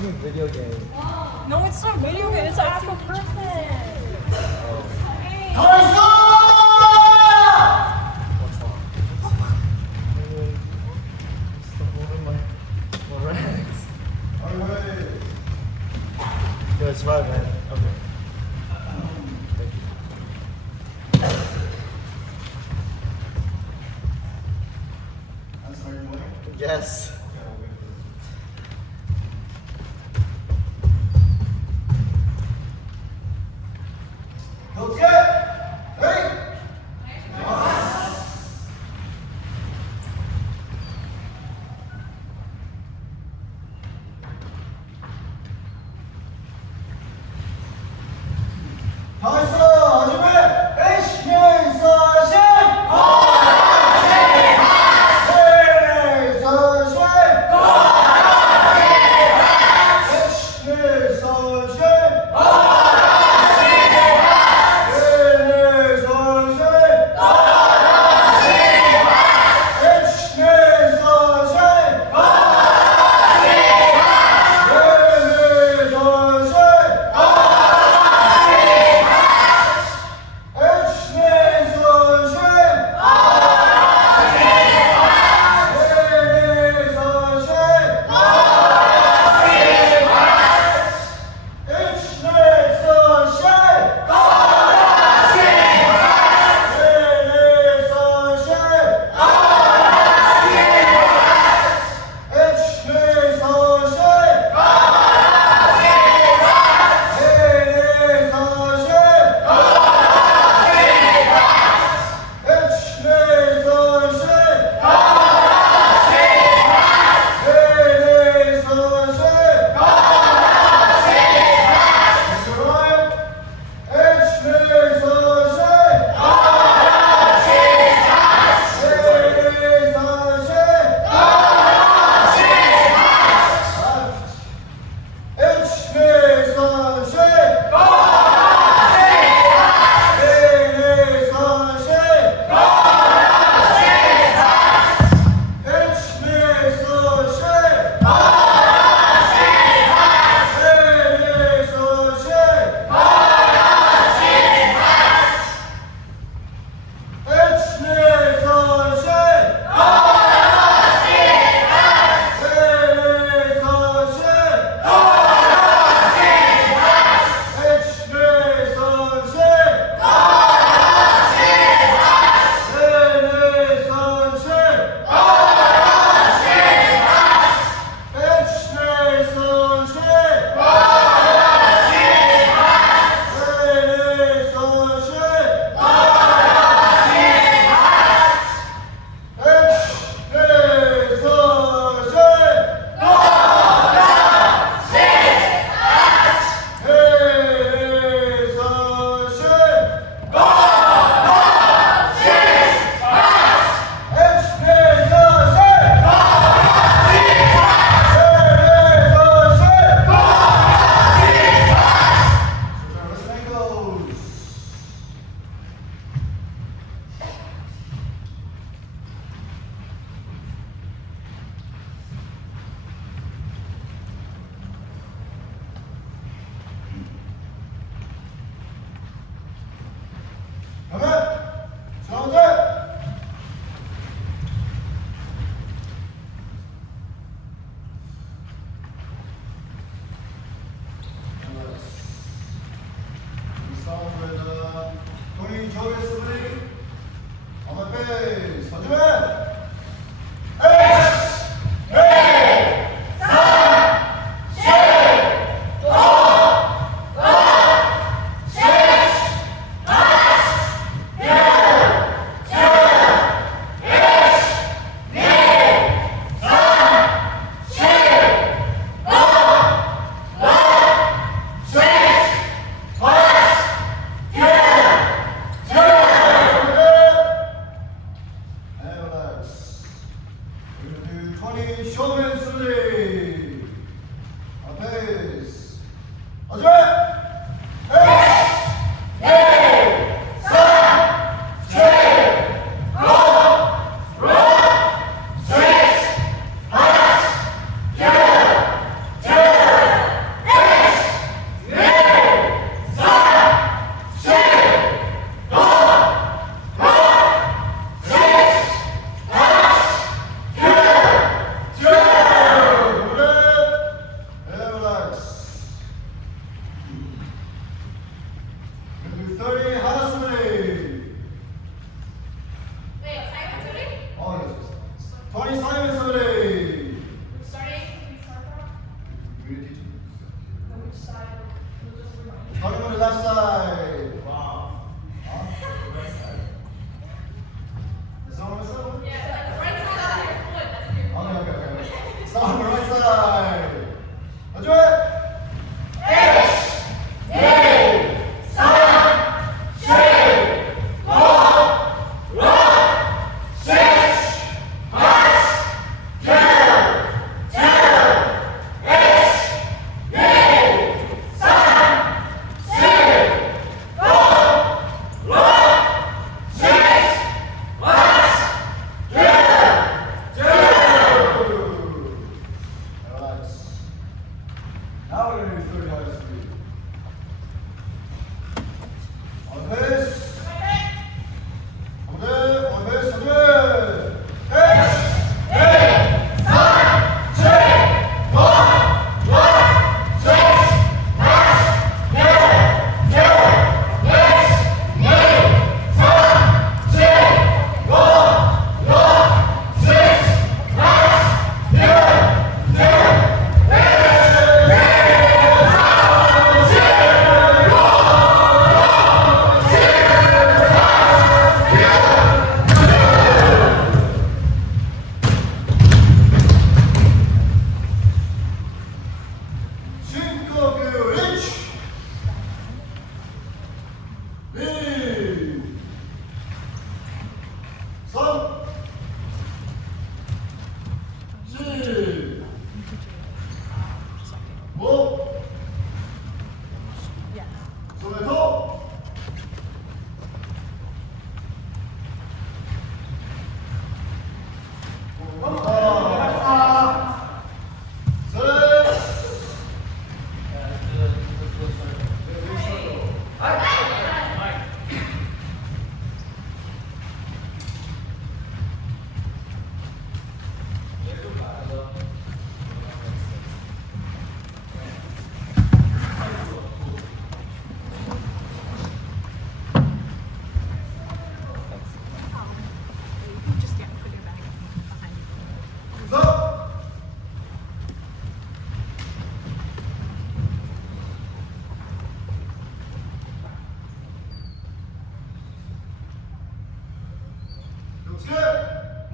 watching video games. No, it's not video game. It's actual person. What's wrong? My rags. Yo, it's right, man. Okay. Thank you. That's how you're doing? Yes. Let's get ready. 가만있어, 아줌마! 에이씨, 내서신!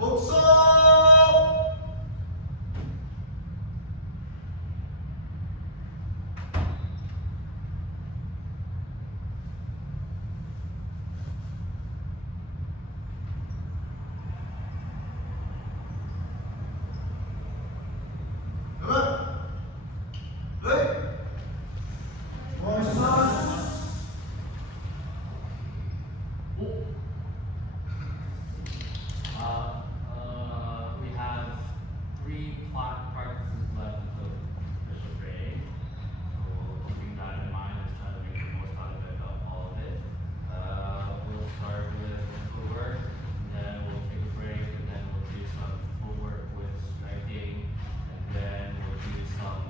독서. We have 3 practices left until official grade. So keeping that in mind, let's try to make the most out of it, all of it. We'll start with footwork, and then we'll take a break, and then we'll do some footwork with striking, and then we'll do some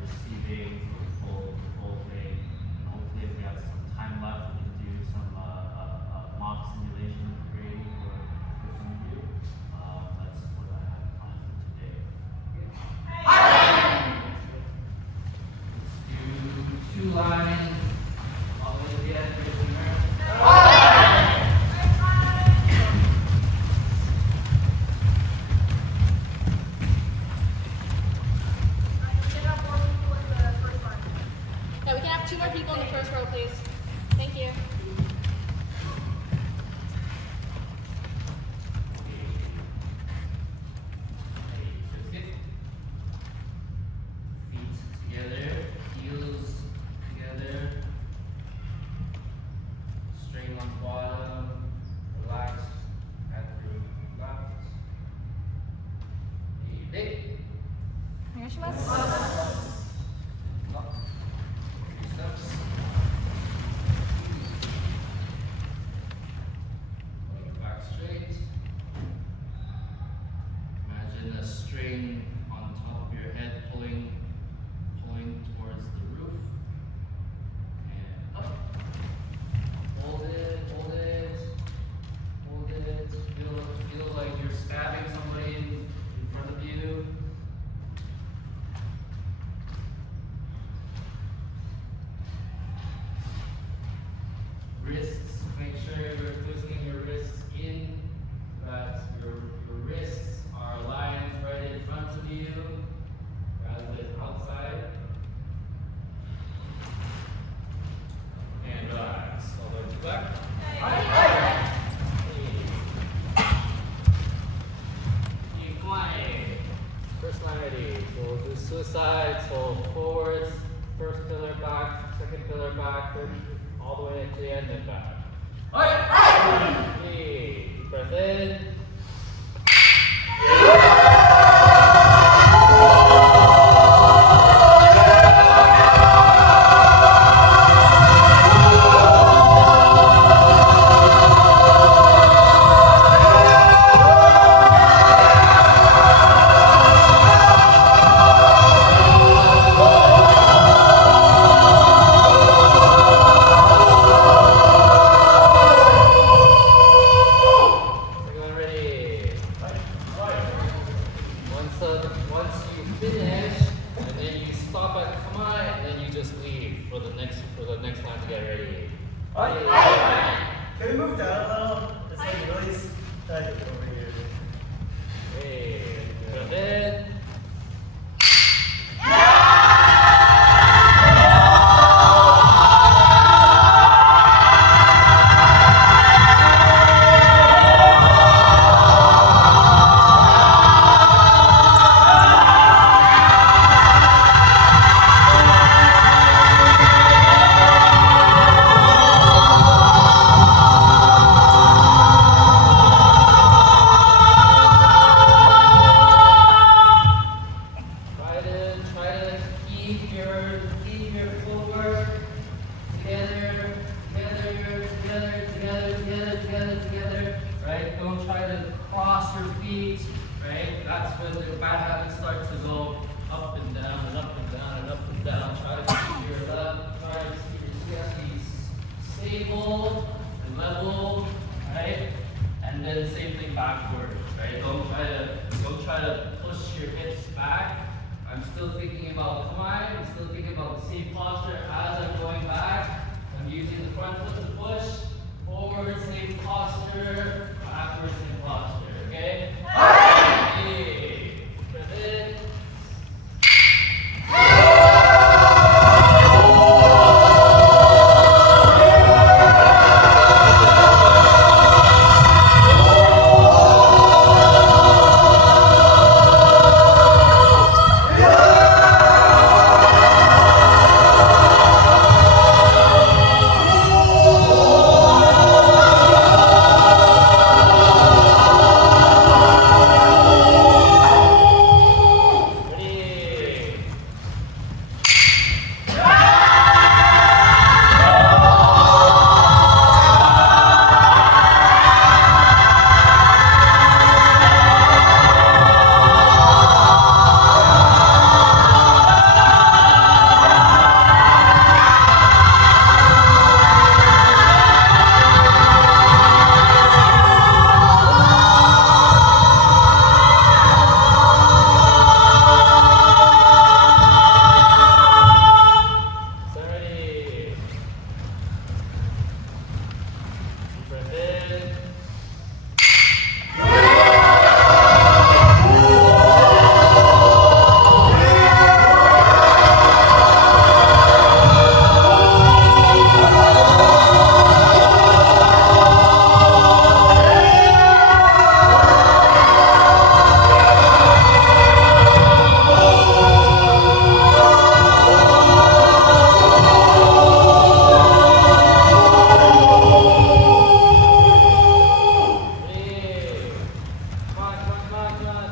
receiving, full thing. And hopefully, if we have some time left, we can do some mock simulation grading for some of you. That's what I have planned for today. Let's do 2 lines all the way to the end. Yeah, we can have 2 more people in the first row, please. Thank you. Feet together, heels together, straight on bottom, relax at your left. Big. お願いします。 Up. 3 steps. Going back straight. Imagine a string on top of your head pulling towards the roof. And up. Hold it, hold it, hold it. Feel like you're stabbing somebody in front of you. Wrists, make sure you're twisting your wrists in so that your wrists are aligned right in front of you rather than outside. And relax. All the way to the back. Keep flying. First line ready. So we'll do suicide. So forwards, first pillar back, second pillar back, third all the way to the end and back. Okay. Deep breath in. Everyone ready? Once you finish, and then you stop at come on, and then you just leave for the next line to get ready. Can we move down a little? It's like really tight over here. Hey, breath in. Try to keep your footwork together, right? Don't try to cross your feet, right? That's when the bad habits start to go up and down and up and down and up and down. Try to keep your left, try to keep your feet stable and level, right? And then same thing backwards, right? Don't try to push your hips back. I'm still thinking about climb, I'm still thinking about the same posture as I'm going back. I'm using the front foot to push, forward, same posture, backwards, same posture. okay? Ready? Breath in. Ready? Ready? Breath in. Ready? Come on, come on, come on, come on.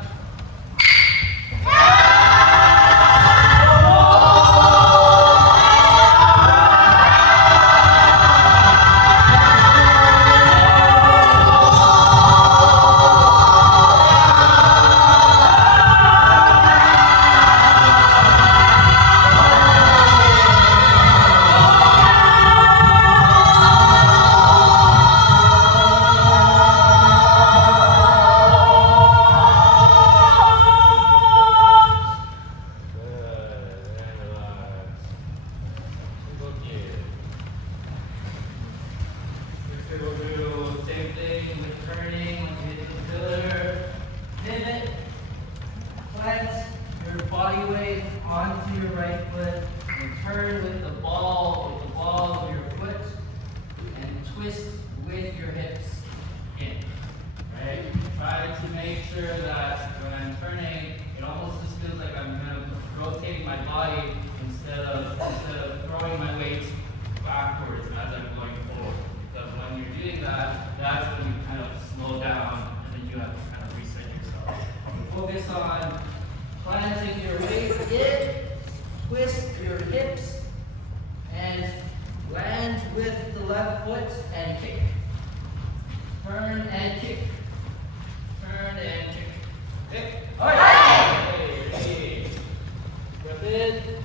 Good. And relax. Single gear. Next we'll do same thing with turning. Once you hit the pillar, pivot, plant your body weight onto your right foot, and turn with the ball of your foot, and twist with your hips in. Right? Try to make sure that when I'm turning, it almost just feels like I'm kind of rotating my body instead of throwing my weight backwards as I'm going forward. Because when you're doing that, that's when you kind of slow down and then you have to kind of reset yourself. Focus on planting your weight in, twist your hips, and land with the left foot and kick. Turn and kick. Turn and kick. Kick. Alright. Okay, ready. Breath in.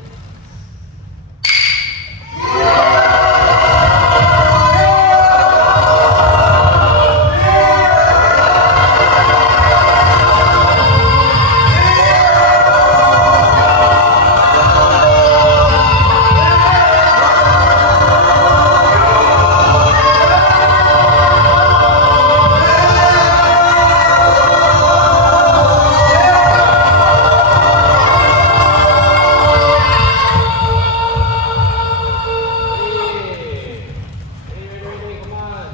Ready, come on.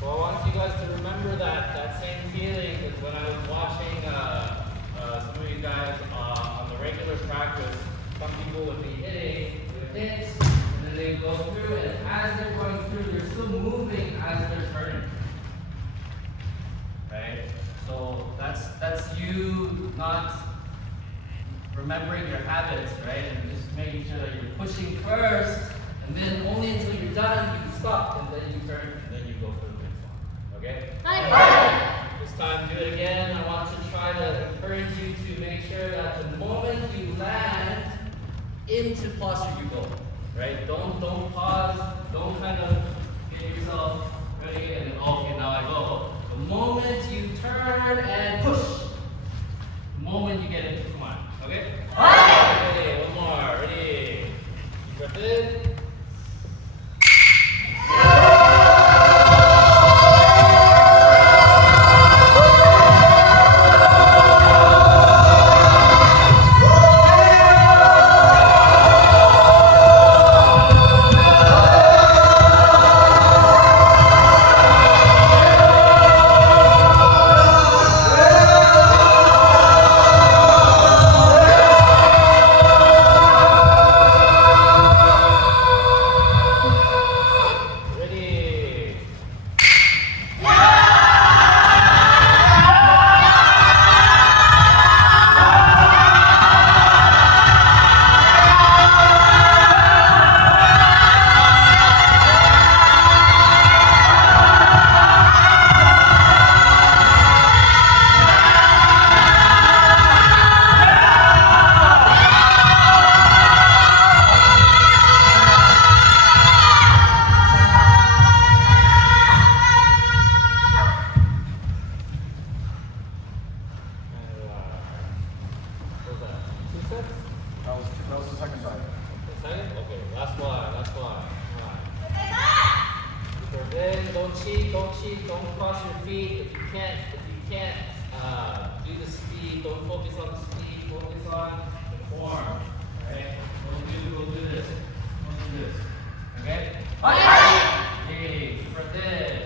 Well, I want you guys to remember that same feeling, because when I was watching some of you guys on the regular practice, some people would be hitting with hits, and then they go through, and as they're going through, they're still moving as they're turning. Right? So that's you not remembering your habits, right? And just making making sure that you're pushing first, and then only until you're done, you stop, and then you turn, and then you go for the next one. Okay? This time, do it again. I want to try to encourage you to make sure that the moment you land into posture, you go. Right? Don't pause. Don't kind of get yourself ready and then okay, now I go. The moment you turn and push. The moment you get into command. Okay? Okay, one more. Ready? Deep breath in. That was the second time. Second? Okay, last one. Don't cheat, don't cross your feet. If you can't do the speed, don't focus on the speed, focus on the form. Alright? Go do this. Don't do this. Okay? Okay, for this.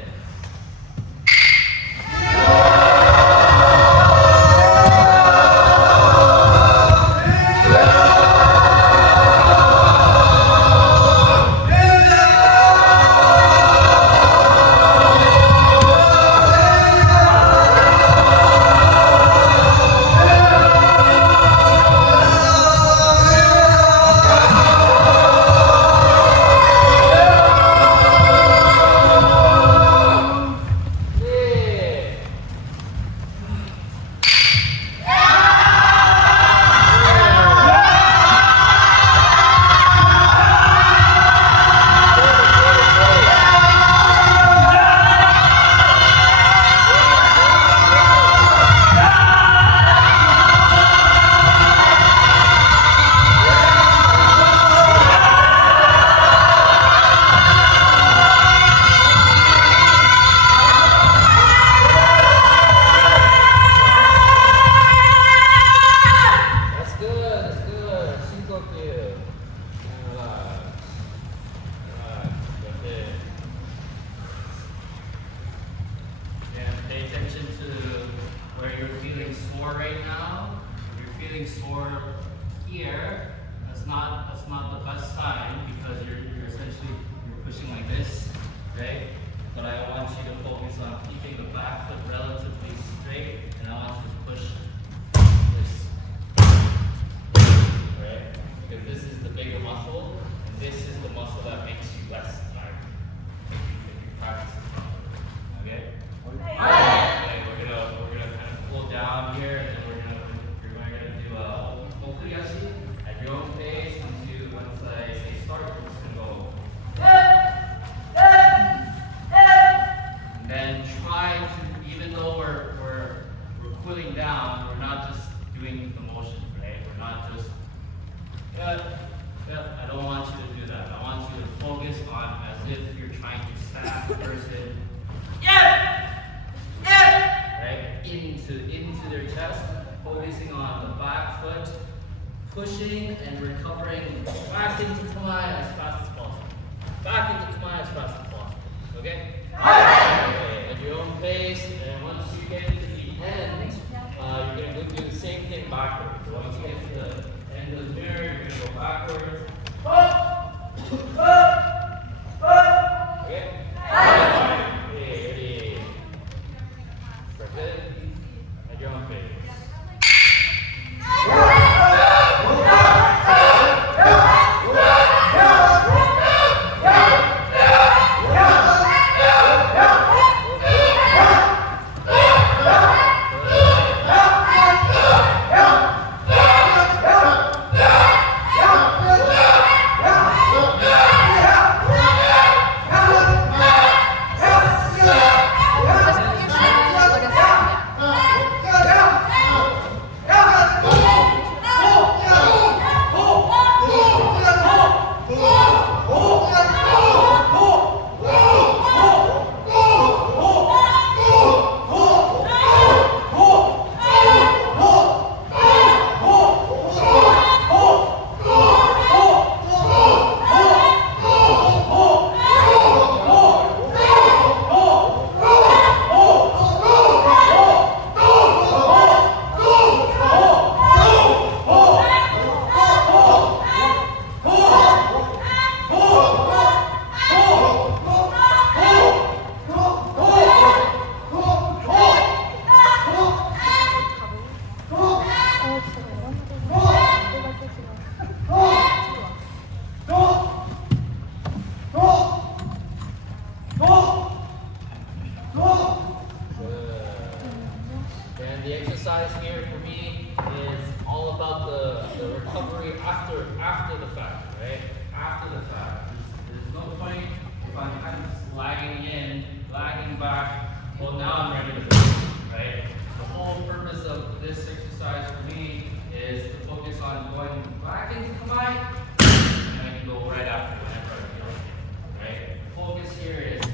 Sore here, that's not the best sign because you're essentially pushing like this, okay? But I want you to focus on keeping the back foot relatively straight, and I want you to push this, right? Because this is the bigger muscle, and this is the muscle that makes you less tired if you practice it properly, okay? Okay, we're gonna kind of pull down here, and then you're gonna do Okuyashi at your own pace. Once I say start, we're just gonna go. And then try to, even though we're cooling down, we're not just doing the motions, right? We're not just I don't want you to do that. I want you to focus on as if you're trying to snap the person. Right? Into their chest, focusing on the back foot, pushing and recovering back into Kamae as fast as possible. Back into Kamae as fast as possible. Okay? Okay, at your own pace, and once you get to the end, you're going to do the same thing backwards. So once you get to the end of the mirror, you're going to go backwards. Okay? Okay, ready? Start good. At your own pace. after the fact, right? After the fact. There's no point if I'm kind of lagging in, lagging back. Well, now I'm ready to go, right? The whole purpose of this exercise for me is to focus on going back into the mic, and I can go right after whenever I feel like it, right? The focus here is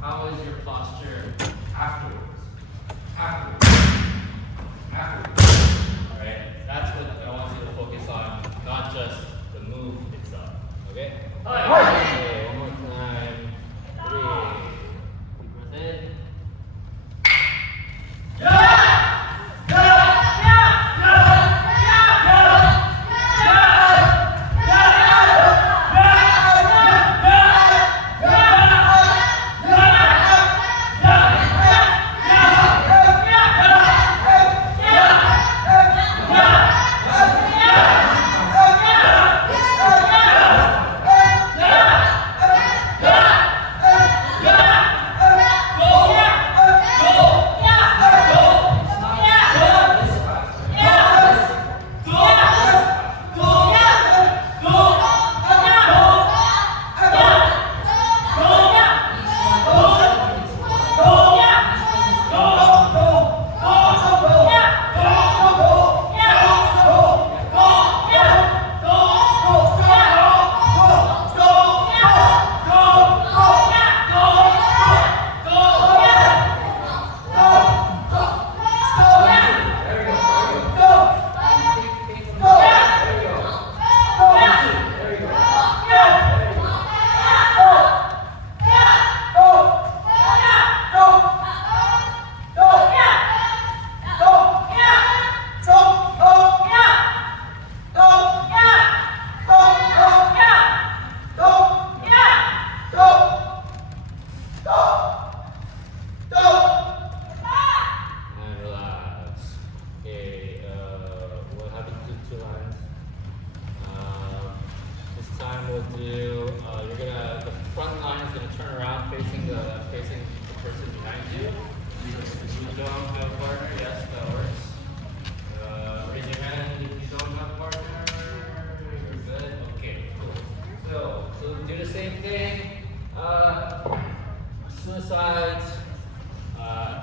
how is your posture afterwards? Alright? That's what I want you to focus on, not just the move itself. Okay? Okay, one more time. 3. Deep breath in. Suicides.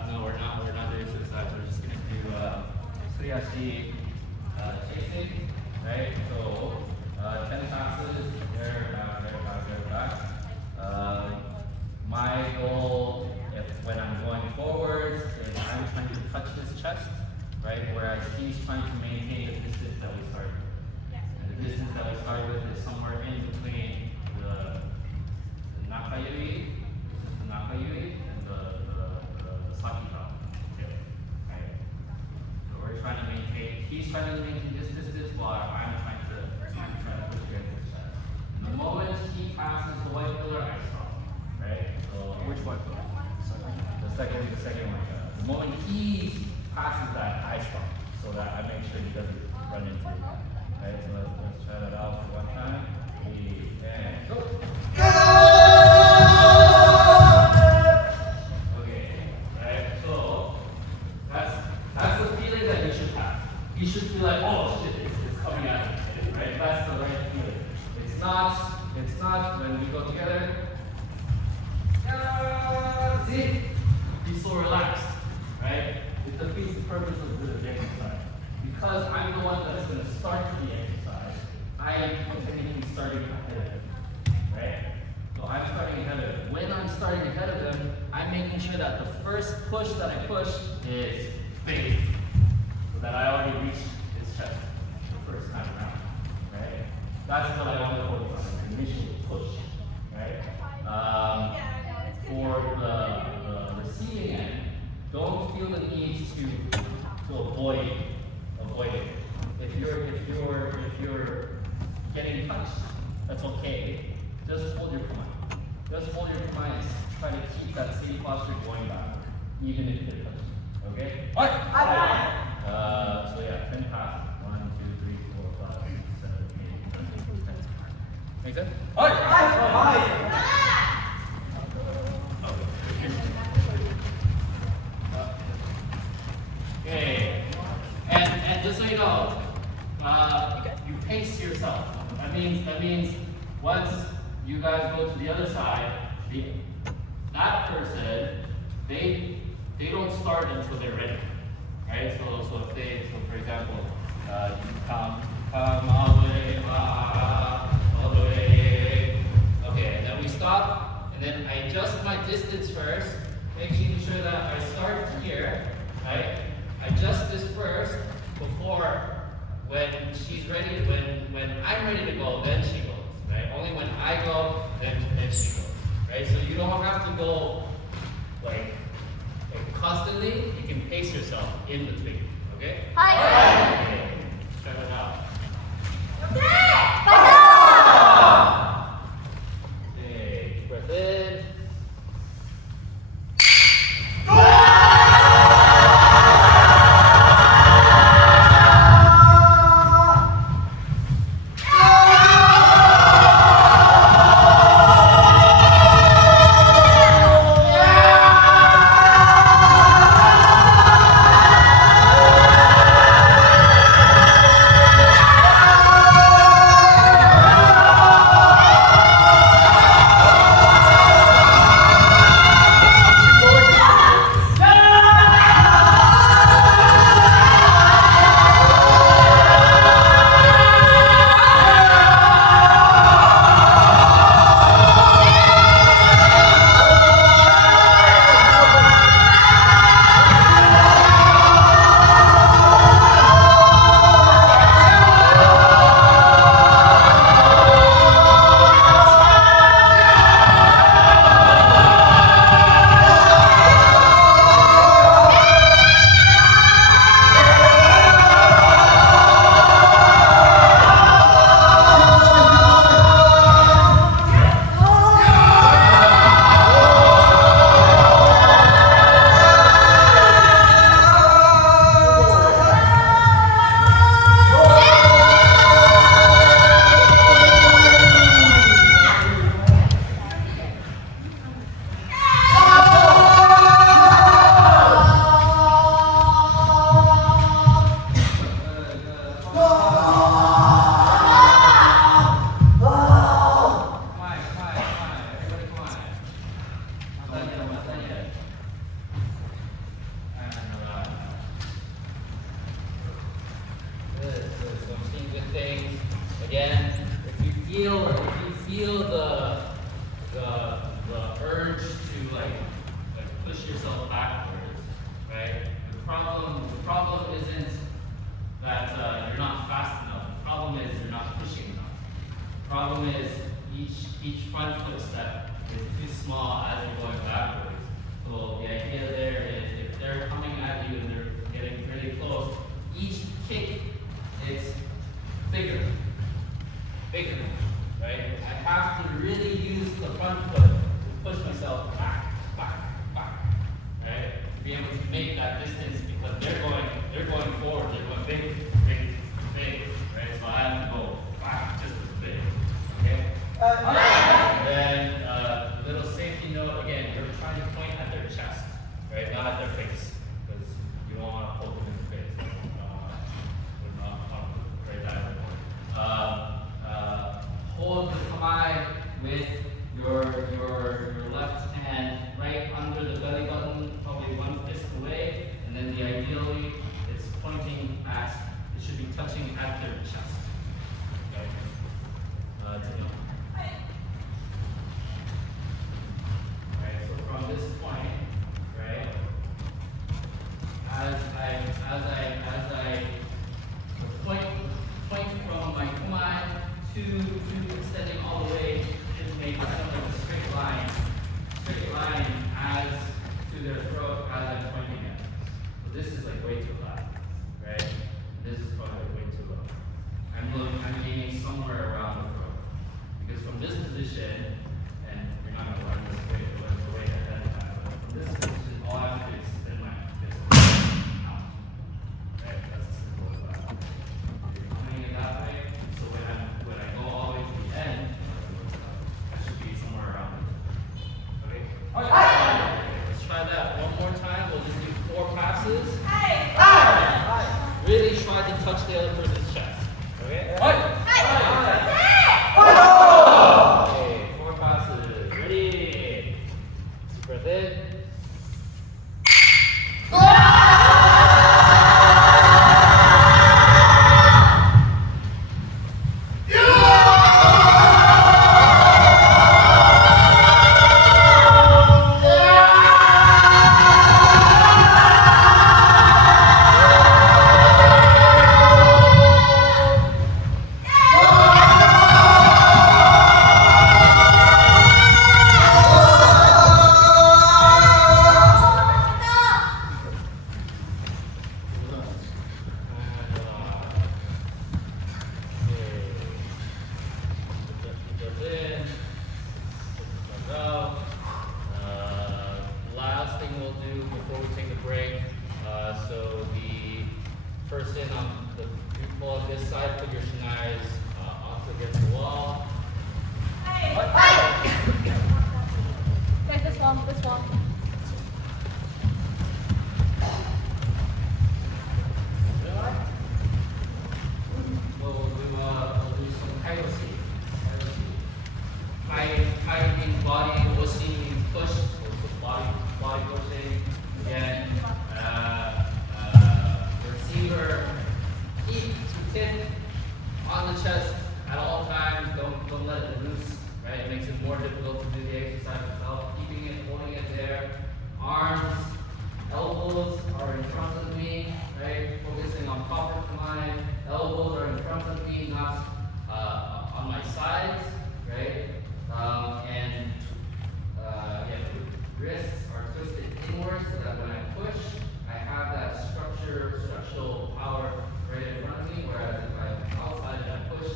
No, we're not doing suicides. We're just gonna do chasing, right? So 10 passes, there, back. My goal, when I'm going forwards, is I'm trying to touch his chest, right? Whereas he's trying to maintain the distance that we started with. And the distance that we started with is somewhere in between the Nakayui, Nakayui and the Saki drop. Okay. Right? So we're trying to maintain, he's trying to maintain this distance while I'm trying to push against his chest. And the moment he passes the white pillar, I stop. Right? So which white pillar? The second one. The moment he passes that, I stop. So that I make sure he doesn't run into it. Right? So let's try that out for one time. 3 and go. You should feel like, oh shit, it's coming out, right? That's the right feeling. It's not when we go together. See? Be so relaxed, right? It defeats the purpose of the exercise. Because I'm the one that's going to start the exercise, I am technically starting ahead of him, right? So I'm starting ahead of him. When I'm starting ahead of him, I'm making sure that the first push that I push is big. That I already reached his chest the first time around, right? That's what I want to focus on, the initial push, right? For the receiving end, don't feel the need to avoid it. If you're getting touched, that's okay. Just hold your command. Just hold your command and try to keep that same posture going back, even if you're touched. Okay? All right. So yeah, 10 passes. 1, 2, 3, 4, 5, 6, 7, 8, 9, 10. Make sense? All right. Okay. And just so you know, you pace yourself. That means once you guys go to the other side, that person, they don't start until they're ready, right? So for example, you come all the way, all the way. Okay, and then we stop, and then I adjust my distance first, making sure that I start here, right? I adjust this first before when she's ready, when I'm ready to go, then she goes, right? Only when I go, then she goes, right? So you don't have to go like constantly. You can pace yourself in between, okay? Hi. Okay. Try that out. Okay, deep breath in. Again, if you feel the urge to like push yourself backwards, right? The problem isn't that you're not fast enough. The problem is you're not pushing enough. The problem is each front footstep is too small as you're going backwards. So the idea there is if they're coming at you and they're getting really close, each kick is bigger, right? I have to really use the front foot to push myself back, right? To be able to make that distance because they're going forward, they're going big, right? So I have to go back just as big, okay? Then little safety note again, you're trying to point at their chest, right? Not at their face, because you don't want to poke them in the face. We're not right that way. Hold the kamae with your left hand right under the belly button, probably one fist away, and then ideally it's pointing at, it should be touching at their chest. Okay? Daniel. Right, so from this point, right, as I point from my kamae to extending all the way to make kind of like a straight line as to their throat as I'm pointing at. So this is like way too high, right? This is probably like way too low. I'm aiming somewhere around the throat. Because from this position, and you're not gonna learn this way ahead of time, but from this position, all I have to do is extend my fist out. Right? That's as simple as that. You're coming in that way, so when I go all the way to the end, I should be somewhere around it. Okay? Let's try that one more time. We'll just do 4 passes. Really try to touch the other person's chest. Okay? more difficult to do the exercise itself. Keeping it, holding it there. Arms, elbows are in front of me, right? Focusing on top of my elbows are in front of me, not on my sides, right? Wrists are twisted inwards so that when I push, I have that structural power right in front of me, whereas if I'm outside and I push, it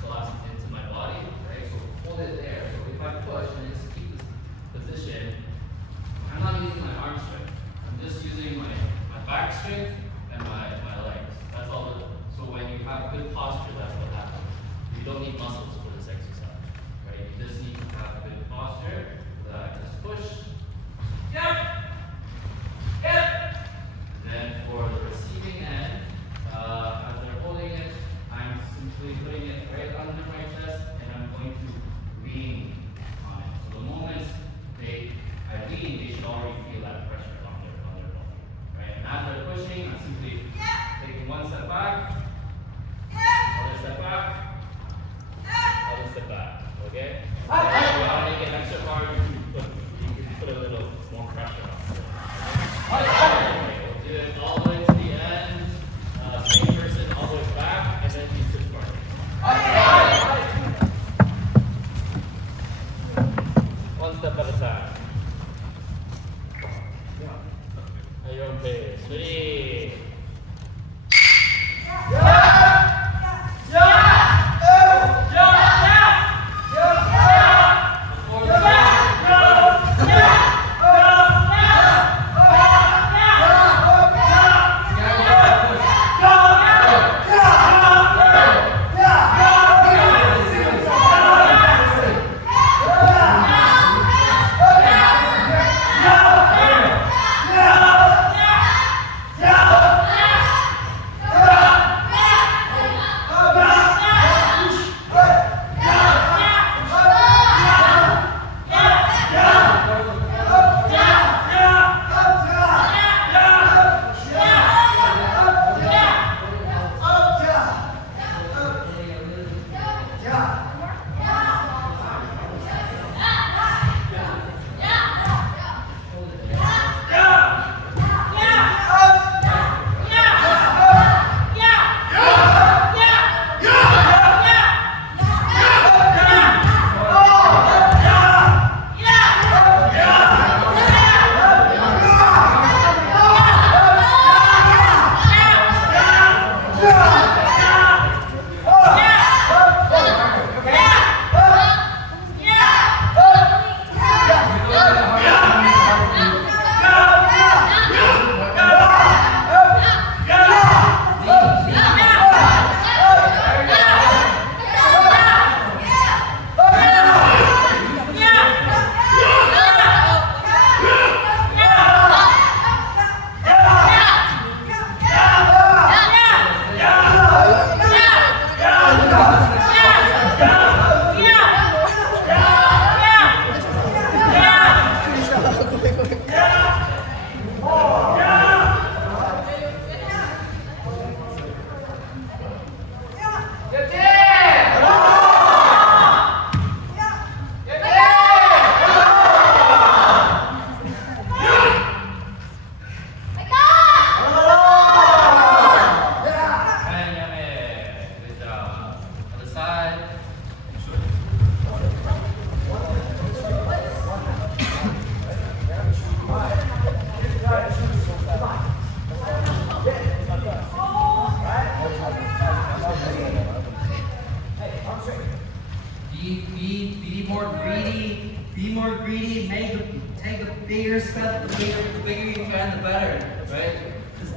collapses into my body, right? So hold it there. So if I push and just keep this position, I'm not using my arm strength. I'm just using my back strength and my legs. That's all. So when you have good posture, that's what happens. You don't need muscles for this exercise, right? You just need to have good posture so that I just push. Then for the receiving end, as they're holding it, I'm simply putting it right under my chest and I'm going to lean on it. So the moment I lean, they should already feel that pressure on their body. Right? And as they're pushing, I'm simply taking one step back, other step back, other step back. Okay? If you want to make it extra hard, you can put a little more pressure on it. We'll do it all the way to the end. Same person all the way back, and then you sit forward. One step at a time. At your own pace. Ready? Be more greedy. Take a bigger step. The bigger you can, the better, right?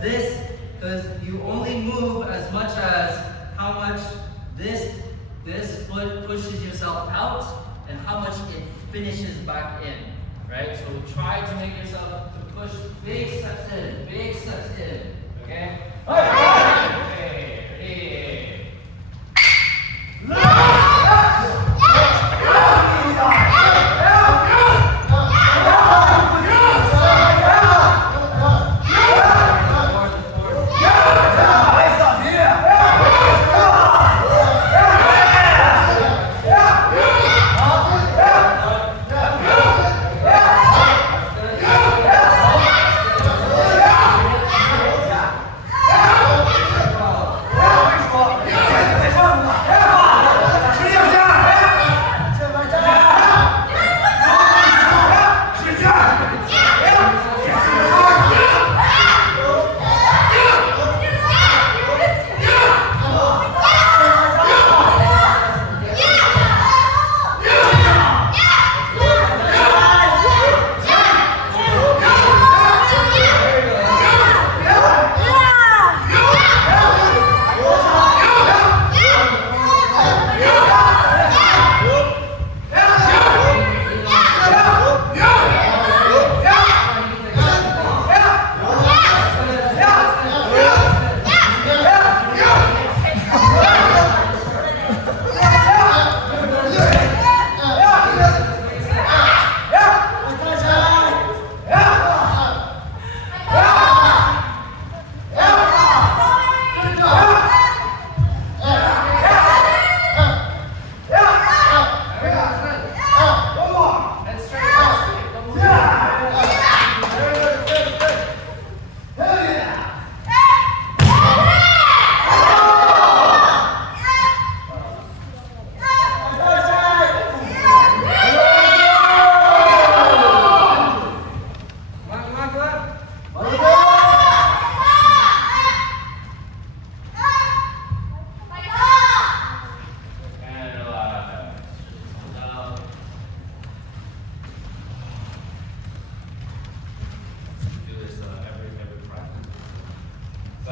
Because you only move as much as how much this foot pushes yourself out and how much it finishes back in, right? So try to make yourself to push big steps in, okay? Okay, ready? Yeah!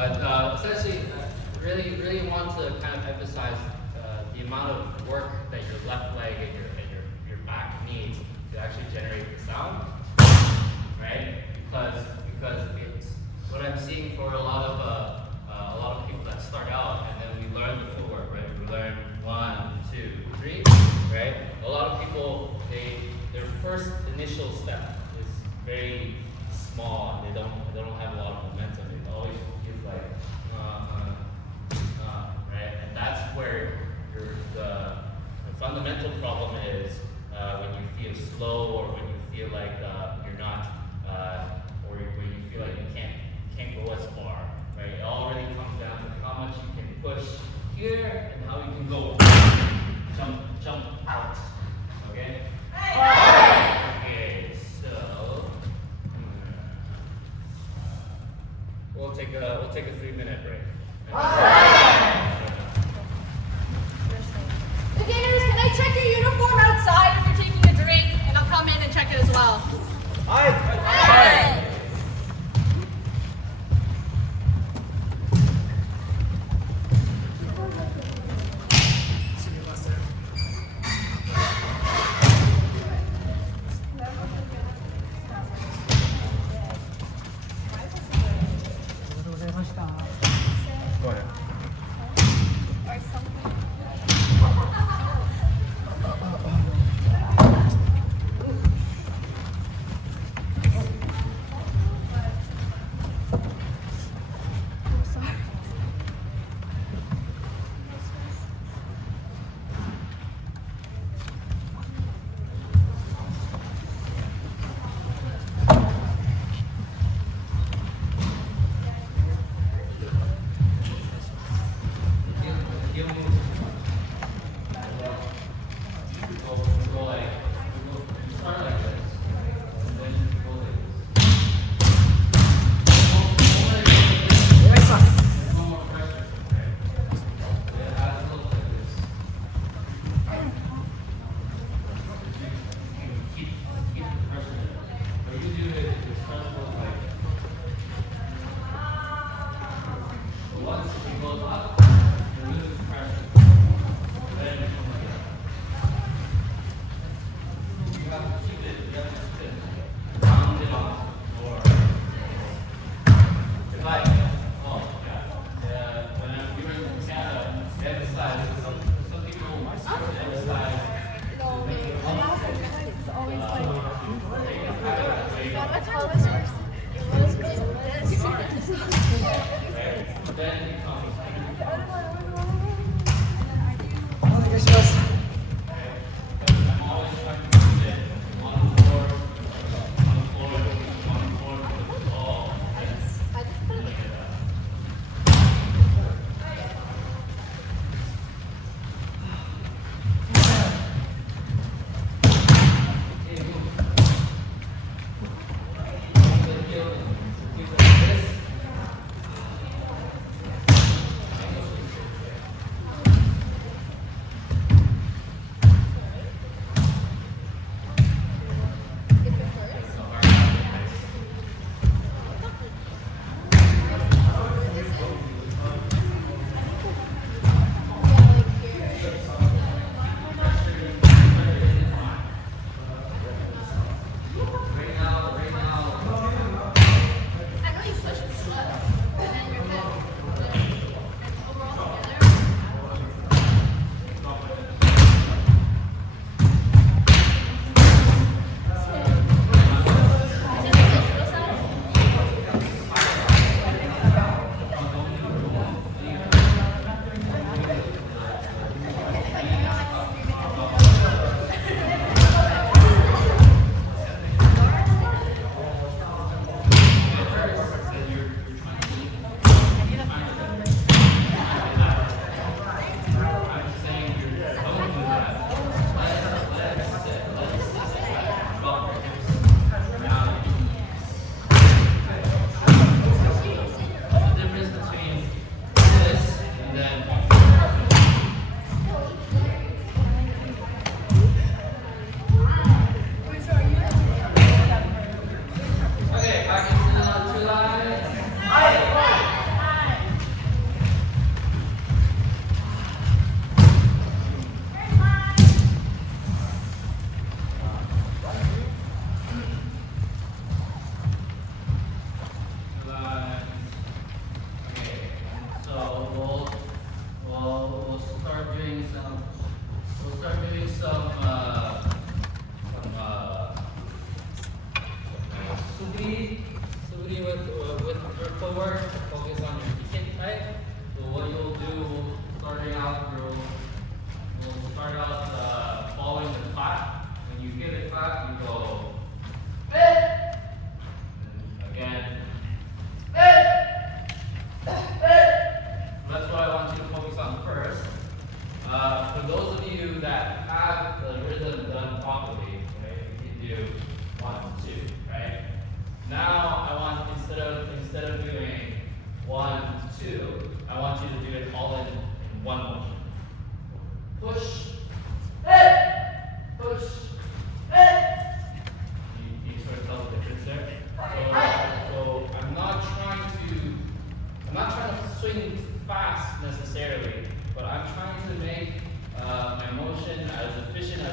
But essentially, really want to kind of emphasize the amount of work that your left leg and your back needs to actually generate the sound, right? Because it's what I'm seeing for a lot of people that start out and then we learn the footwork, right? We learn 1, 2, 3, right? A lot of people their first initial step is very small and they don't have a lot of momentum. It always feels like right? And that's where the fundamental problem is when you feel slow or when you feel like you're not or when you feel like you can't go as far, right? It all really comes down to how much you can push here and how you can go jump out. Okay? Okay, so we'll take a 3-minute break. Beginners, can I check your uniform outside if you're taking a drink? And I'll come in and check it as well. Aye. Go ahead.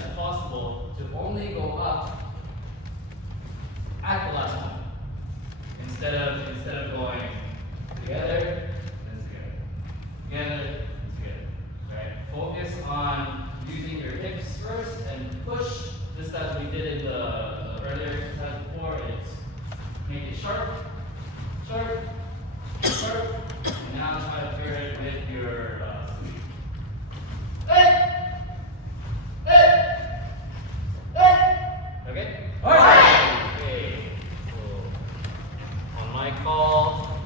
as possible to only go up at the last point. Instead of going together and together. Together and together. Right? Focus on using your hips first and push, just as we did in the earlier exercise before. It's make it sharp, sharp, sharp, and now try to pair it with your sweep. Okay? Alright! Okay. So on my call.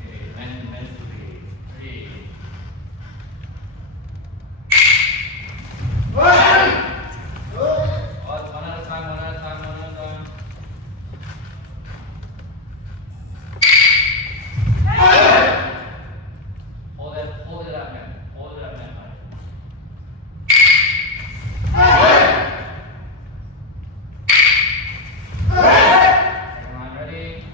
Okay, mentally. 3. One at a time, one at a time, one at a time. Hold it up, man. Hold it up, man. Second line, ready?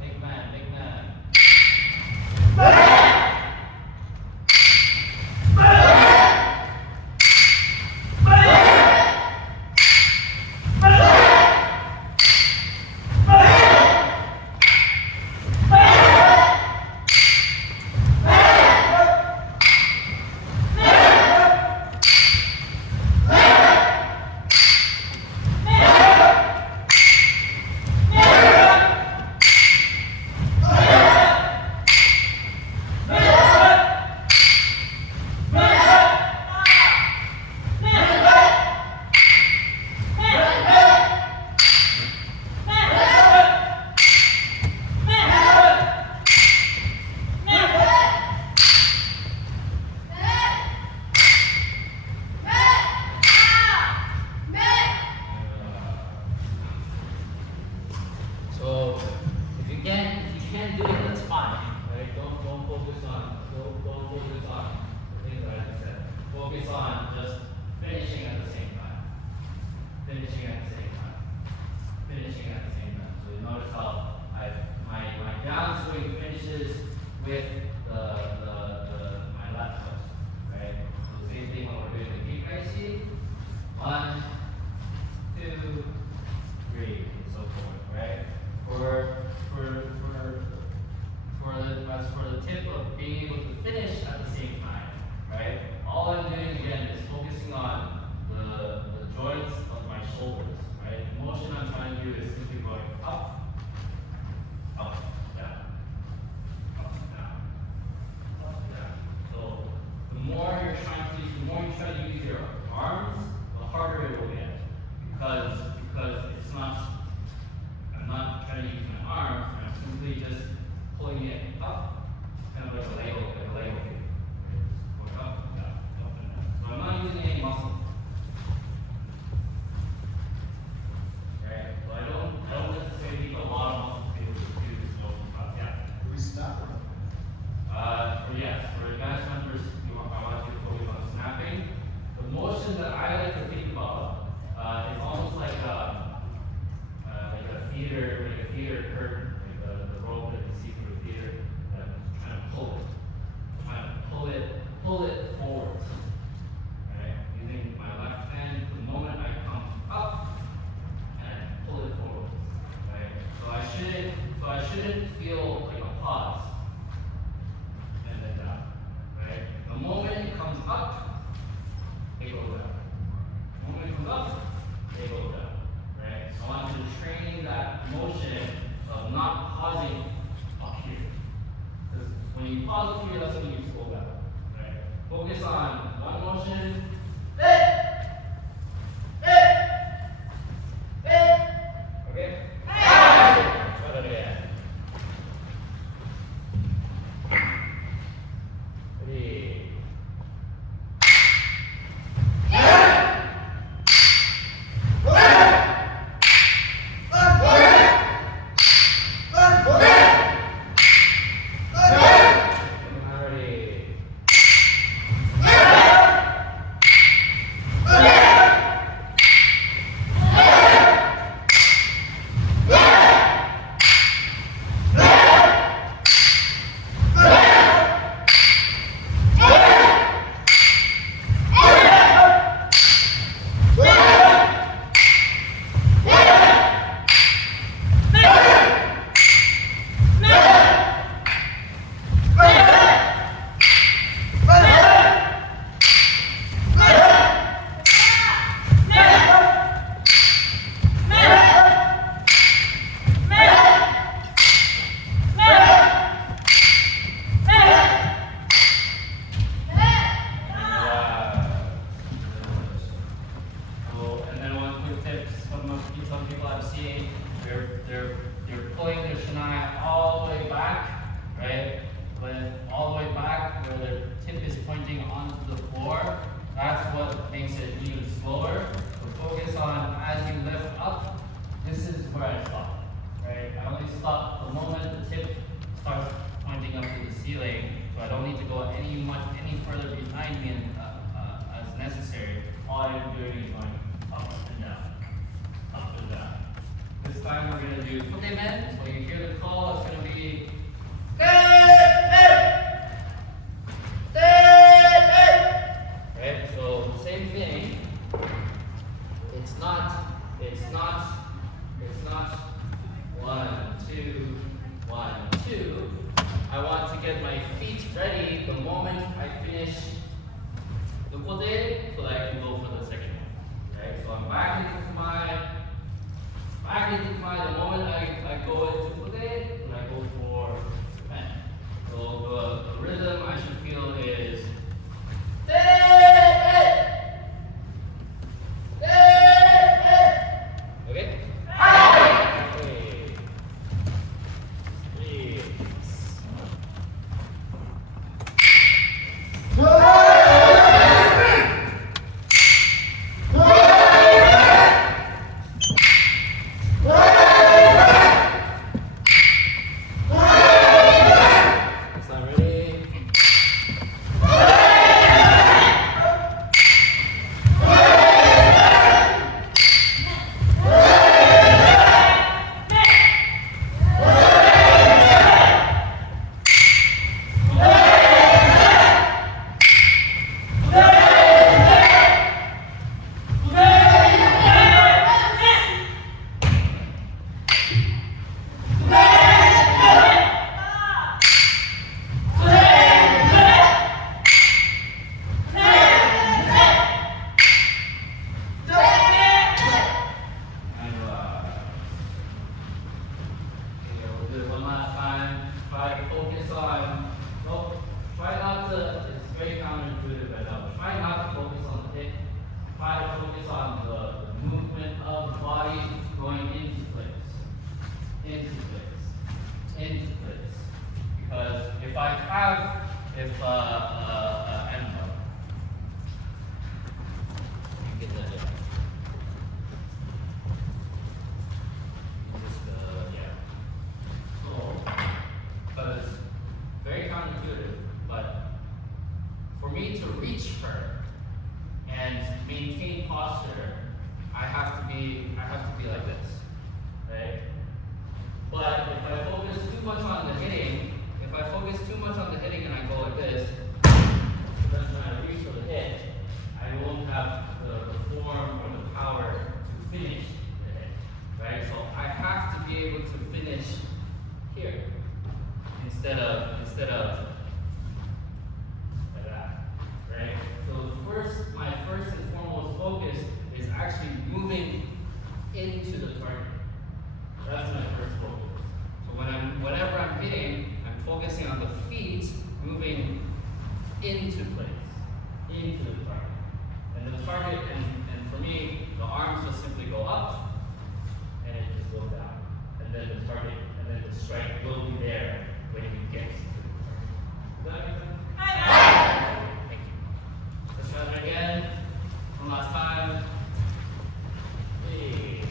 Big man, big man. So if you can't do it, that's fine. Right? Don't focus on the things that I just said. Focus on just finishing at the same time. Finishing at the same time. Finishing at the same time. So you notice how my downswing finishes with my left foot. Right? So the same thing when we're doing the kick icy. 1, 2, 3, and so forth, right? For the tip of being able to finish at the same time, right? All I'm doing again is focusing on the joints of my shoulders, right? The motion I'm trying to do is simply going up, up, down, up, down, up, down. So the more you try to use your arms, the harder it will get. Because it's not, I'm not trying to use my arms, I'm simply just pulling it up, kind of like a Lego thing. Going up, down, up, and down. So I'm not using any muscle. Okay? So I don't necessarily need a lot of muscle to be able to do this motion, but yeah. Do we snap? Yes, for advanced members, I want you to focus on snapping. The motion that I like to think about is almost like a theater curtain, like the rope that you see through the theater. I'm trying to pull it forward. Right? Using my left hand, the moment I come up and pull it forward. Right? So I shouldn't feel like a pause. And then down. Right? The moment it comes up, it goes down. The moment it comes up, it goes down. Right? So I want you to train that motion of not pausing up here. Because when you pause up here, that's when you slow down. Right? Focus on one motion. Okay? Try that again. Ready? Ready? up the moment the tip starts pointing up to the ceiling, so I don't need to go any further behind me as necessary. All I'm doing is going up and down, up and down. This time we're gonna do Pokemen, so you hear the call, it's gonna be right, so same thing. It's not 1, 2, 1, 2. I want to get my feet ready the moment I finish the pote so that I can go for the second one. Right? So I'm back into Kamae the moment I go into pote and I go for pen. So the rhythm I should feel is okay? Instead of like that, right? So my first and foremost focus is actually moving into the target. That's my first focus. So whenever I'm hitting, I'm focusing on the feet moving into place, into the target. And the target, and for me, the arms just simply go up, and it just goes down. And then the target, and then the strike will be there when he gets to the target. Does that make sense? Thank you. Let's try that again. One last time. Hey.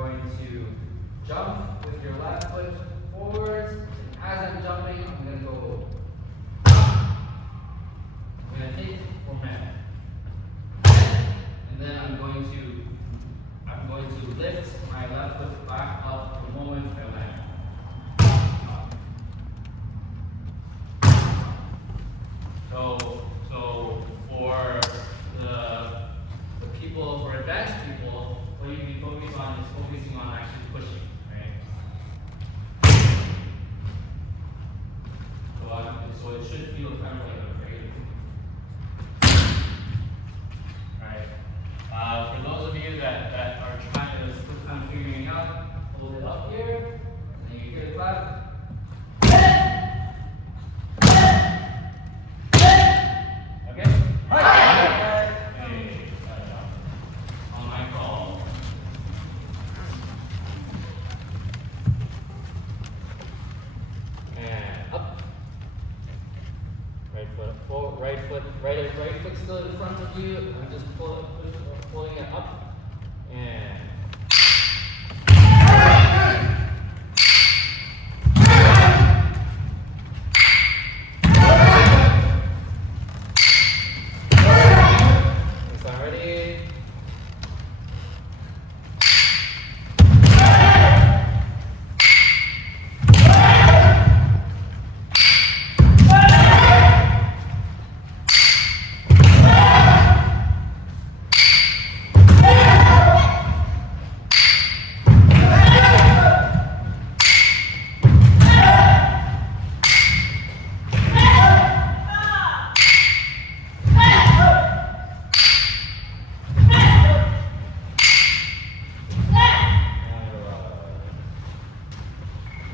going to jump with your left foot forwards. And as I'm jumping, I'm going to go up. I'm going to take for men. And then I'm going to lift my left foot back up the moment I land. So for the people, for advanced people, what you can focus on is focusing on actually pushing, right? So it should feel kind of like a right? For those of you that are trying to still kind of figuring it out, hold it up here, and then you hear the clap. Okay? Hey, on my call. And up. Right foot forward, right foot still in front of you. I'm just pulling it up. And is that ready?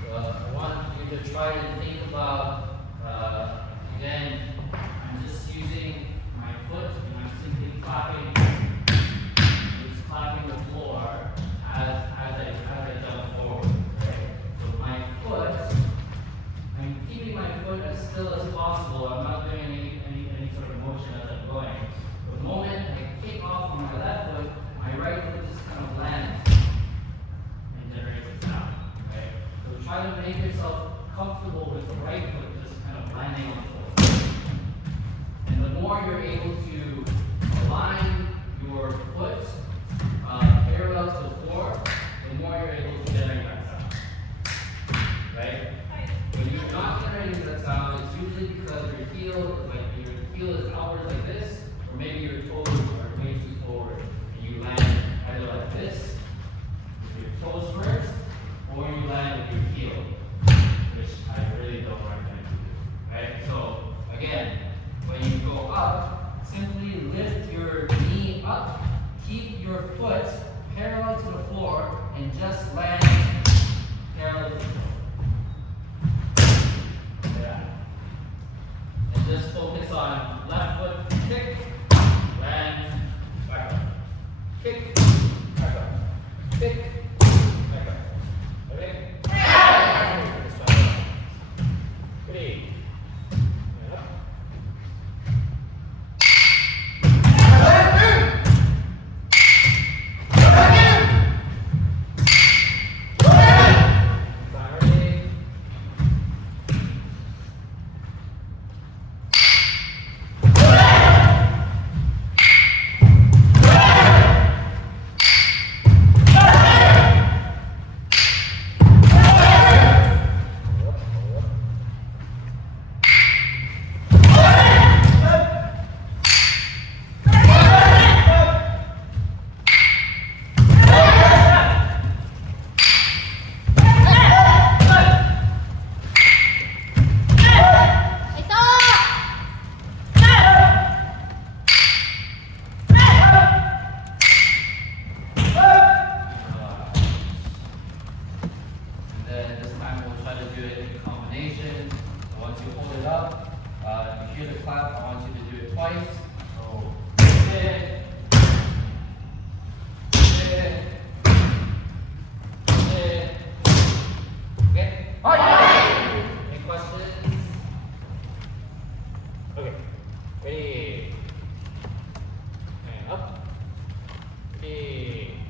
I want you to try to think about, again, I'm just using my foot and I'm simply clapping, just clapping the floor as I jump forward. Okay? So my foot, I'm keeping my foot as still as possible. I'm not doing any sort of motion as I'm going. The moment I kick off on my left foot, my right foot just kind of lands and generates a sound. Okay? So try to make yourself comfortable with the right foot just kind of landing on the floor. And the more you're able to align your foot parallel to the floor, the more you're able to generate that sound. Right? When you're not generating that sound, it's usually because your heel is outward like this, or maybe your toes are way too forward, and you land either like this, with your toes first, or you land with your heel, which I really don't recommend you do. Right? So again, when you go up, simply lift your knee up, keep your foot parallel to the floor, and just land parallel to the floor. Yeah. And just focus on left foot, kick, land, back up. Kick, back up. Kick, back up. Okay? Let's try that. Ready? And up. Ready? And then this time we'll try to do it in combination. So once you hold it up, if you hear the clap, I want you to do it twice. So, hit, hit, hit. Okay? Any questions? Okay. Ready? And up. Ready.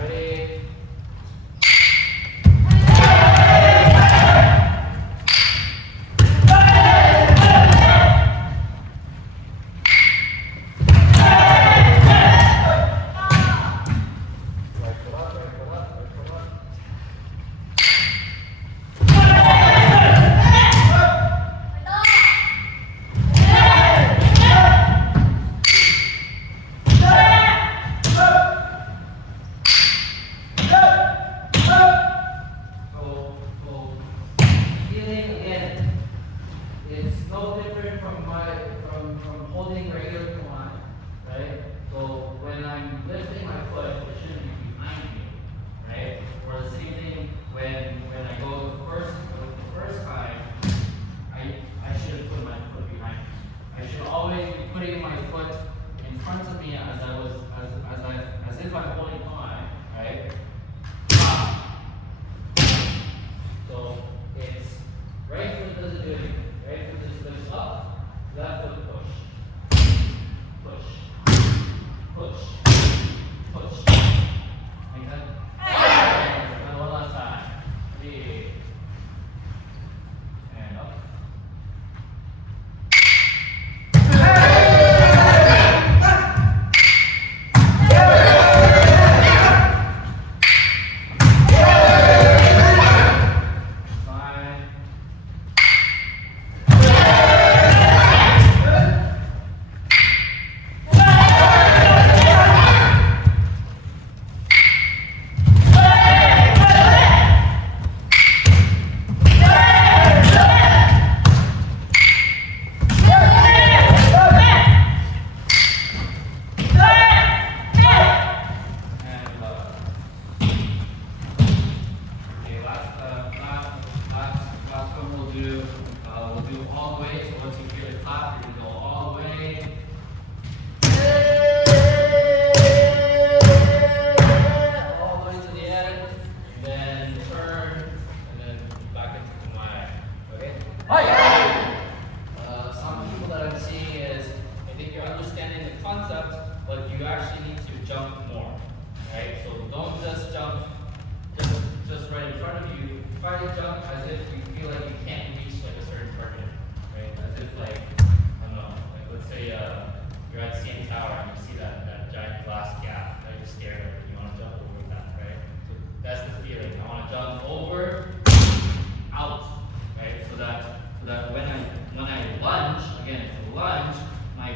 ready? So healing again, it's no different from holding regular Kumon, right? So when I'm lifting my foot, it shouldn't be behind me, right? Or the same thing when I go the first time, I should put my foot behind me. I should always be putting my foot in front of me as if I'm holding on, right? So it's right foot doesn't do anything. Right foot just lifts up, left foot push. Push. Push. Push. Make sense? And one last time. 3. And up. Fine. And okay, last one we'll do all the way. So once you hear the clap, you're gonna go all the way. All the way to the end, and then turn, and then back into Kumai. Okay? Some people that I'm seeing is, I think you're understanding the concept, but you actually need to jump more. Right? So don't just jump just right in front of you. Try to jump as if you feel like you can't reach like a certain target. Right? As if like, I don't know, like let's say you're at the same tower and you see that giant glass gap that you're scared of and you want to jump over that, right? So that's the feeling. I want to jump over, out, right? So that when I lunge, again it's a lunge, my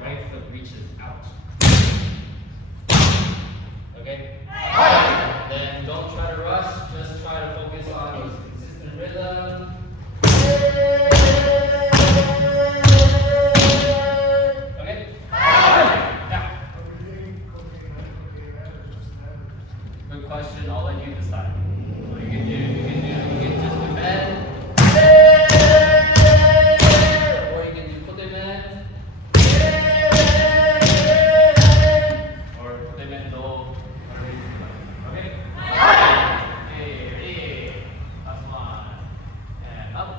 right foot reaches out. Okay? Then don't try to rush, just try to focus on those consistent rhythm. Okay? Yeah. Good question, I'll let you decide. So you can just do bend. Or you can do kote bend. Or kote bend do. Okay? Okay, ready? Last one. And up.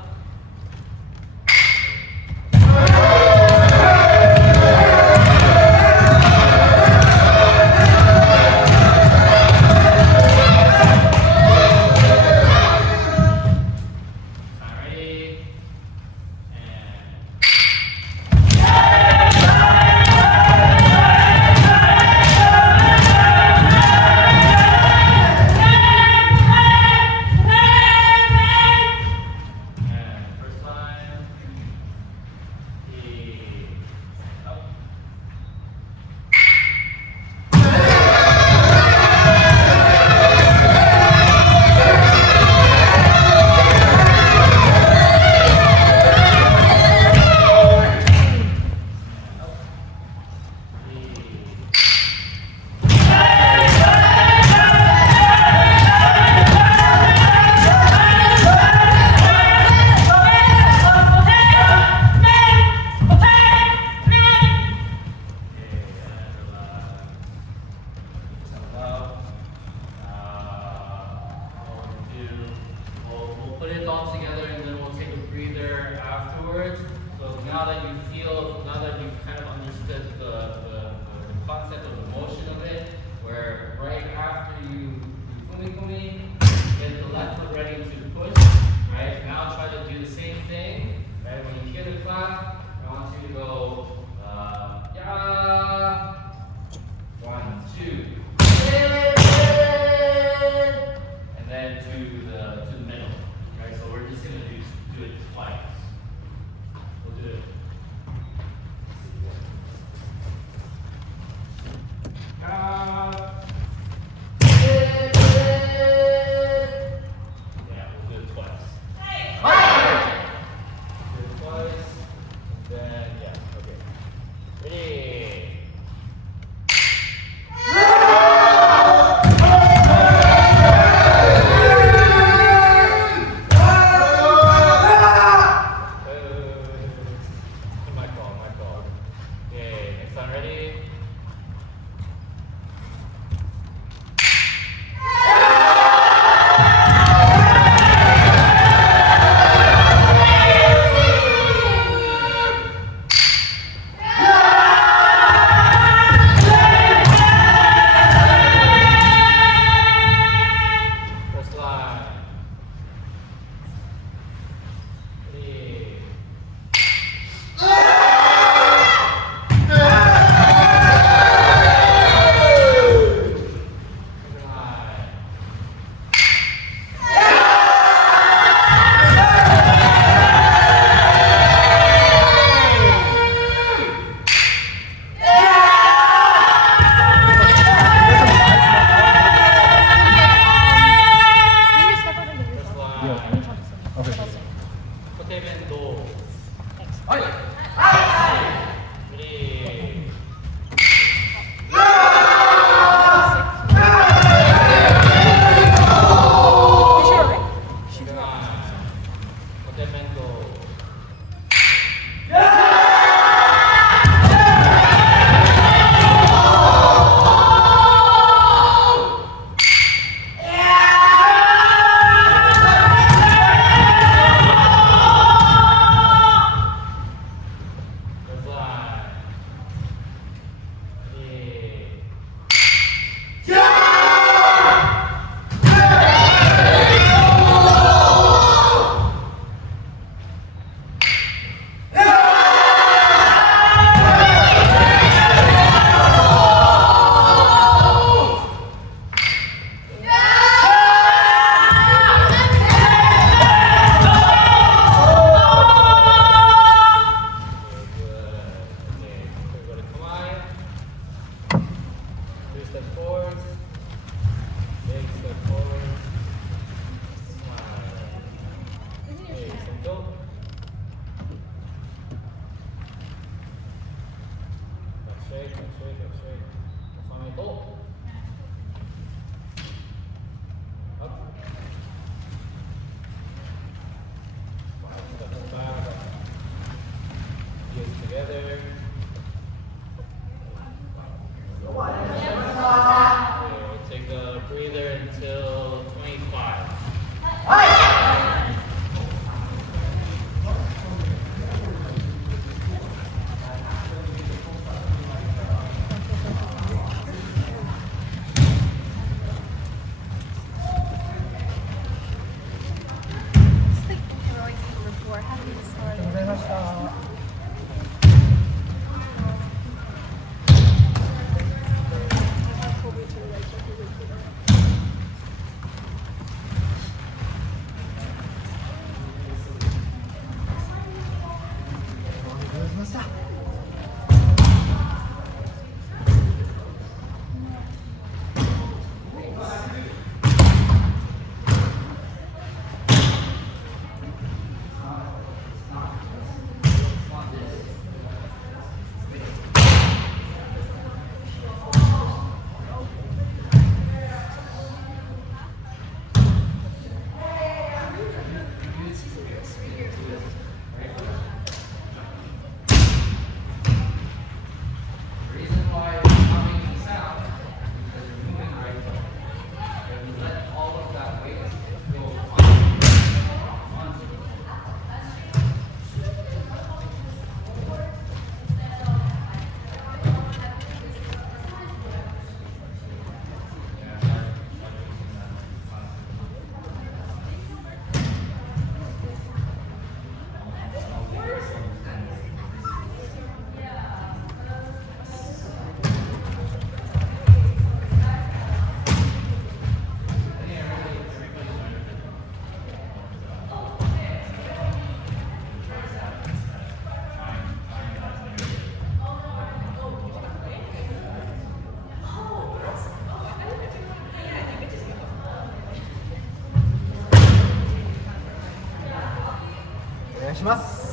します。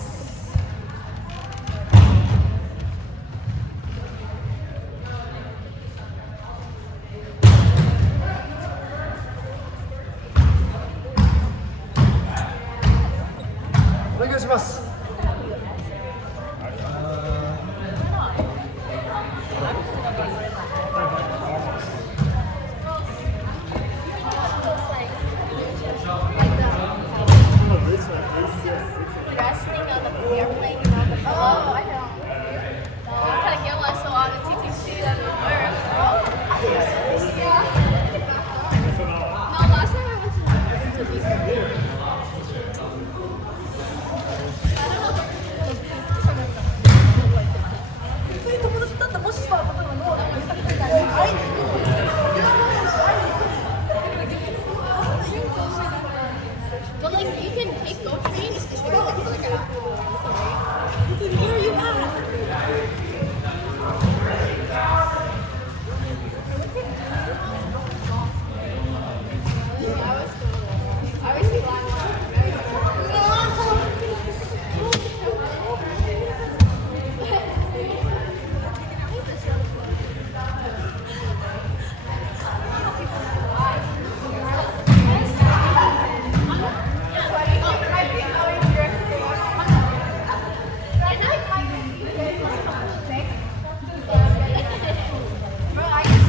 お願いします。Resting on the airplane on the pillow. I don't. No, I kind of get one so on the TTC that we were. No, last time I went to DC. I don't know but like you can take GO trains to go like where are you at? I always see Bro, I just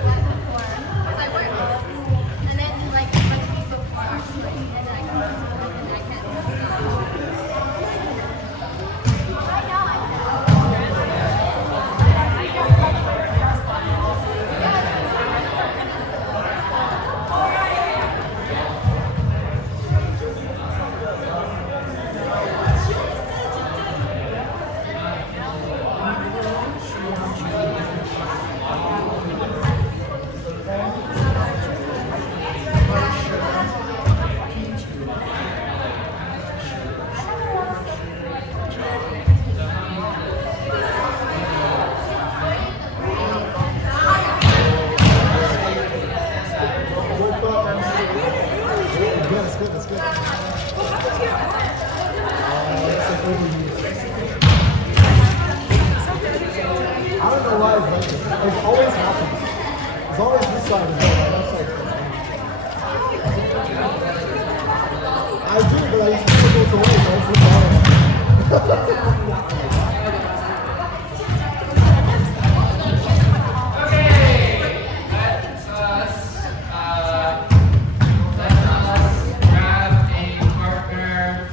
sweat before. Because I work and then like my feet before are sweaty and then I come home and I can't right now That's good, that's good. I don't know why it's like this. It always happens. It's always this side as well. That side. I do, but I used to think it goes away, so it's this side. Grab a partner,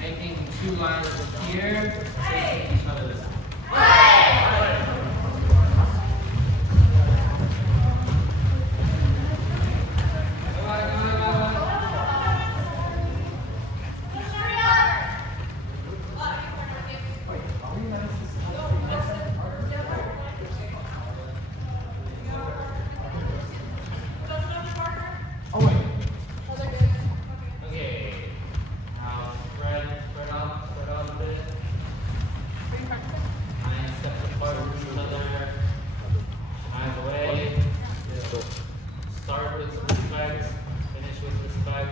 making two lines here, facing each other this way. Okay, now spread out a bit. 9 steps apart from each other. Eyes away. Start with respect, finish with respect,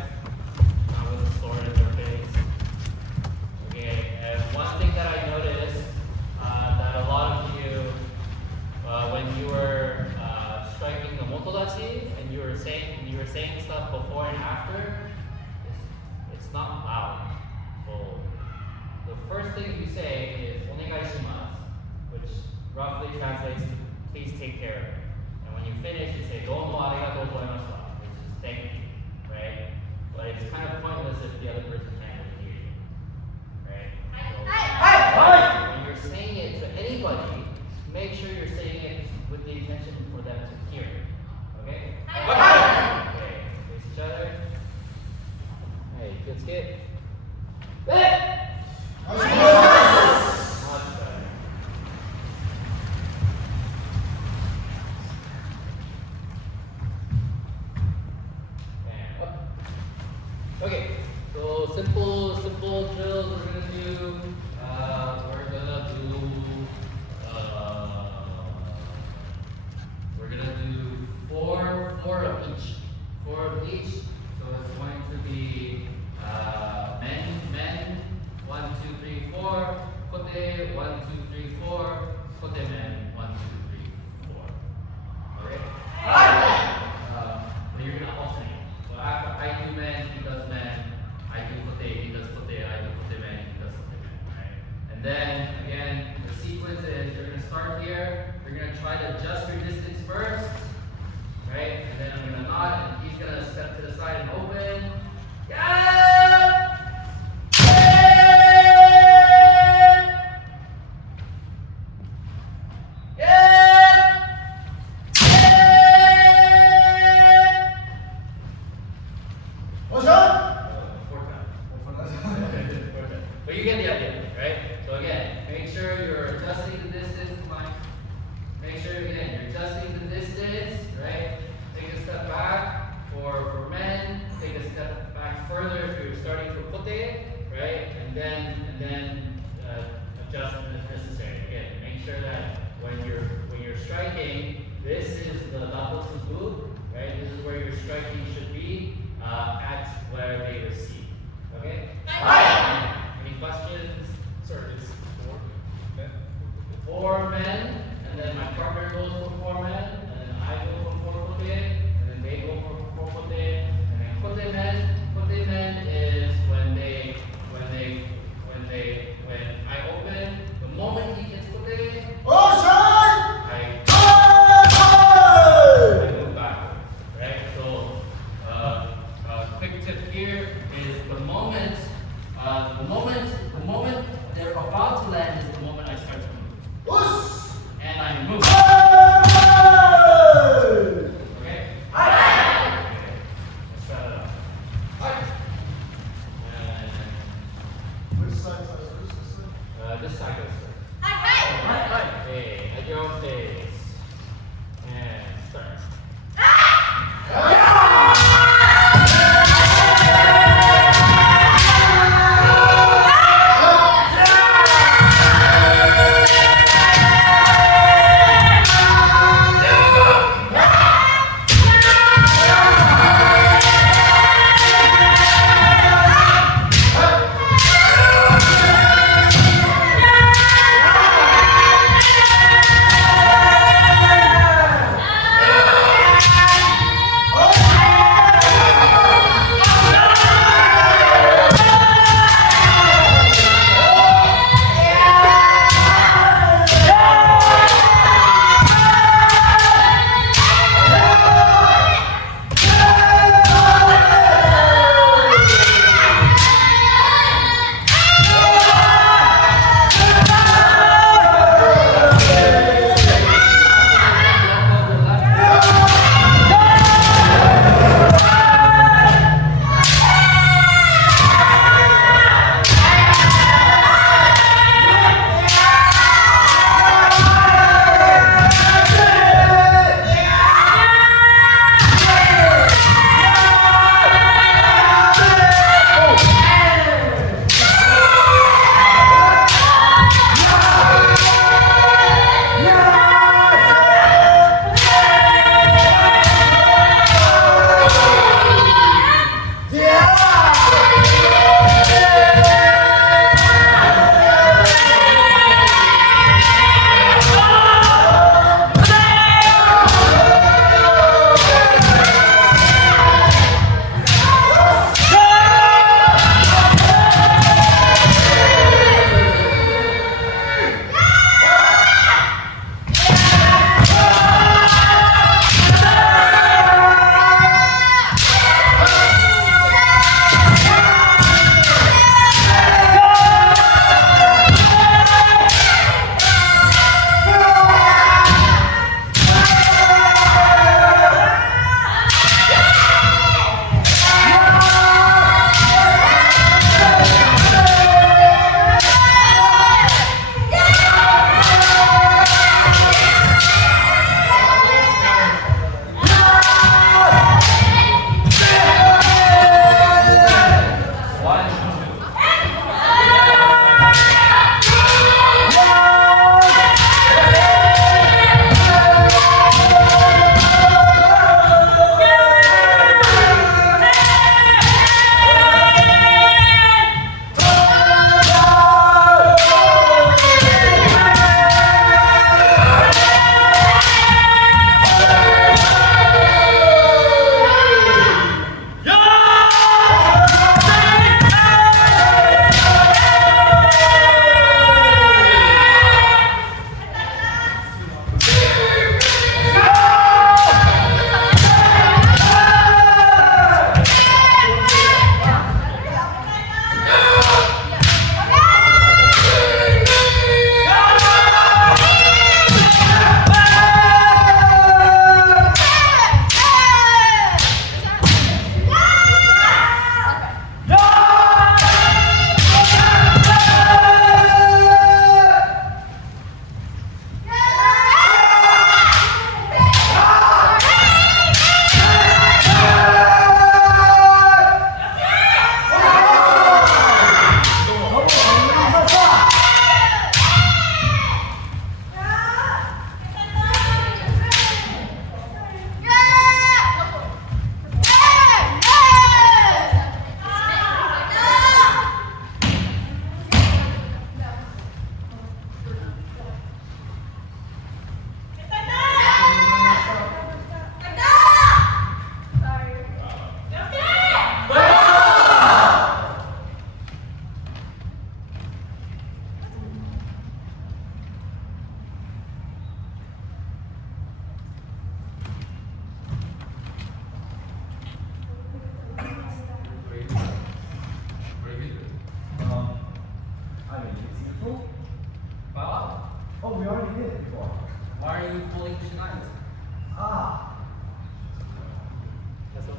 not with a sword in their face. Okay, and one thing that I noticed that a lot of you, when you were striking the motodachi and you were saying stuff before and after, it's not loud. So the first thing you say is onegaishimasu, which roughly translates to please take care of it. And when you finish, you say domo arigatou gozaimashita, which is thank you, right? But it's kind of pointless if the other person can't really hear you, right? So, when you're saying it to anybody, make sure you're saying it with the intention for them to hear it. Okay? Okay. Face each other. Hey, good skip. Much better. And up. Okay, so simple drills we're gonna do. We're gonna do four of each. So it's going to be Men, 1, 2, 3, 4. Kote, 1, 2, 3, 4. Kote men, 1, 2, 3, 4. Alright? But you're gonna alternate. So after I do men, he does men. I do kote, he does kote. I do kote men, he does kote men. Right? And then again, the sequence is you're gonna start here. You're gonna try to adjust your distance first. Right? And then I'm gonna nod and he's gonna step to the side and open. Yeah! What's up? Fourth time. But you get the idea, right? So again, make sure you're adjusting the distance. Make sure again you're adjusting the distance, right? Take a step back for men. Take a step back further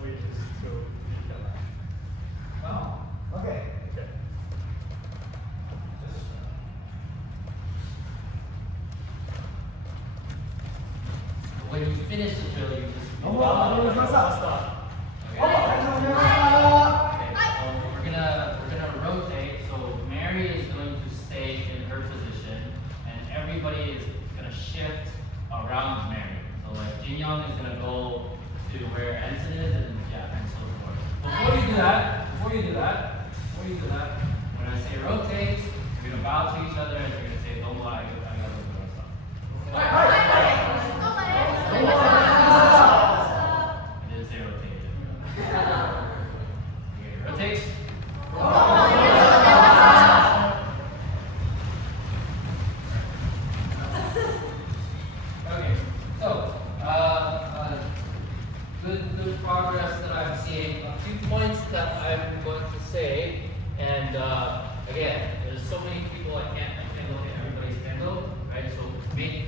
which is to meet the line. Oh, okay. Okay. When you finish the drill, you just Oh, stop. Okay. Oh, Okay, so we're gonna rotate. So Mary is going to stay in her position, and everybody is gonna shift around Mary. So like Jin Young is gonna go to where Ensign is, and yeah, and so forth. Before you do that, when I say rotate, you're gonna bow to each other, and you're gonna say Domo arigato gozaimasu. I didn't say rotate. Okay, rotate. Okay, so good progress that I'm seeing. A few points that I'm going to say, and again, there's so many people I can't look at everybody's handle, right? So make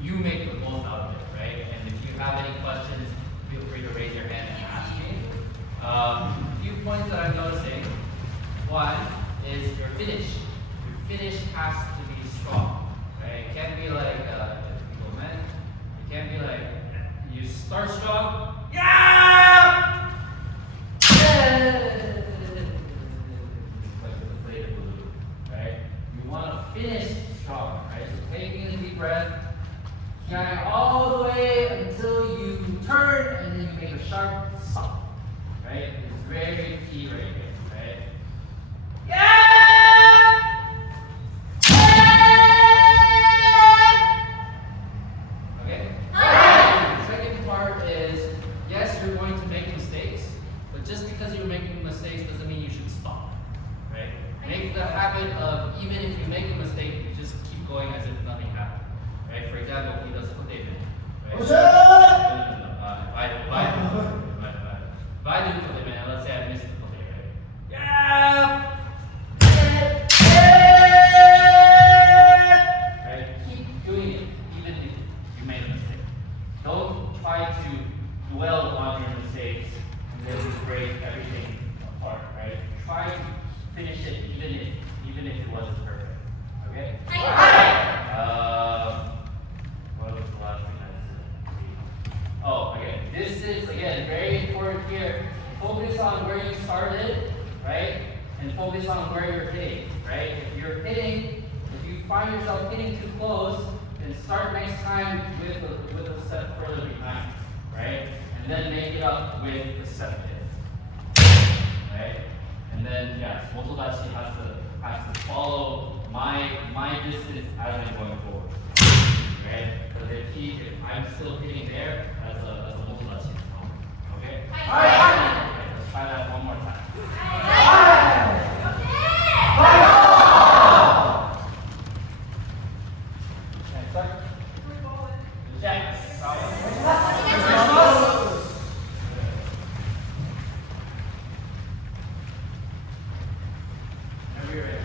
you make the most out of it, right? And if you have any questions, feel free to raise your hand and ask me. A few points that I'm noticing. One is your finish. Your finish has to be strong, right? It can't be like typical men. It can't be like you start strong, yeah, like the inflated balloon, right? You want to finish strong, right? So taking a deep breath, carrying all the way until you turn, and then you make a sharp stop, right? It's very key right here, right? Okay. The second part is, yes, you're going to make mistakes, but just because you're making mistakes doesn't mean you should stop, right? Make the habit of, even if you make a mistake, you just keep going as if nothing happened, right? For example, he does a statement, right? If I do statement, let's say I missed the play, right? Yeah! Right? Keep doing it, even if you made a mistake. Don't try to dwell on your mistakes and then just break everything apart, right? Try to finish it even if it wasn't perfect. Okay? What was the last thing I said? Oh, okay. This is again very important here. Focus on where you started, right? And focus on where you're hitting, right? If you find yourself hitting too close, then start next time with a step further behind, right? And then make it up with a step hit, right? And then yes, motodachi has to follow my distance as I'm going forward, right? Because if I'm still hitting there, that's a motodachi. Okay? Okay, let's try that one more time. Okay, start. Yes. Whenever you're ready.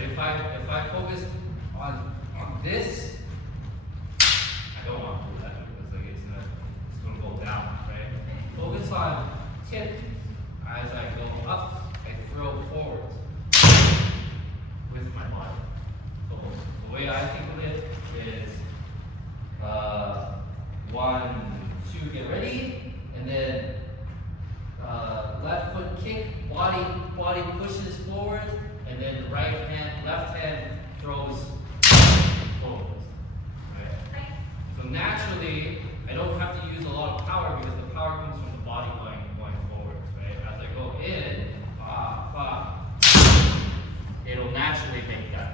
But if I focus on this, I don't want to do that because like it's gonna go down, right? Focus on tip as I go up. I throw forwards with my body. So the way I think of it is 1, 2, get ready, and then left foot kick, body pushes forward, and then left hand throws forwards. Right? So naturally, I don't have to use a lot of power because the power comes from the body going forwards. Right? As I go in, it'll naturally make that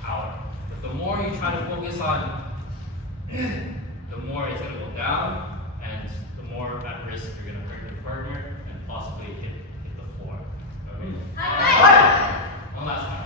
power. But the more you try to focus on, the more it's going to go down, and the more at risk you're going to hurt your partner and possibly hit the floor. Okay? One last time.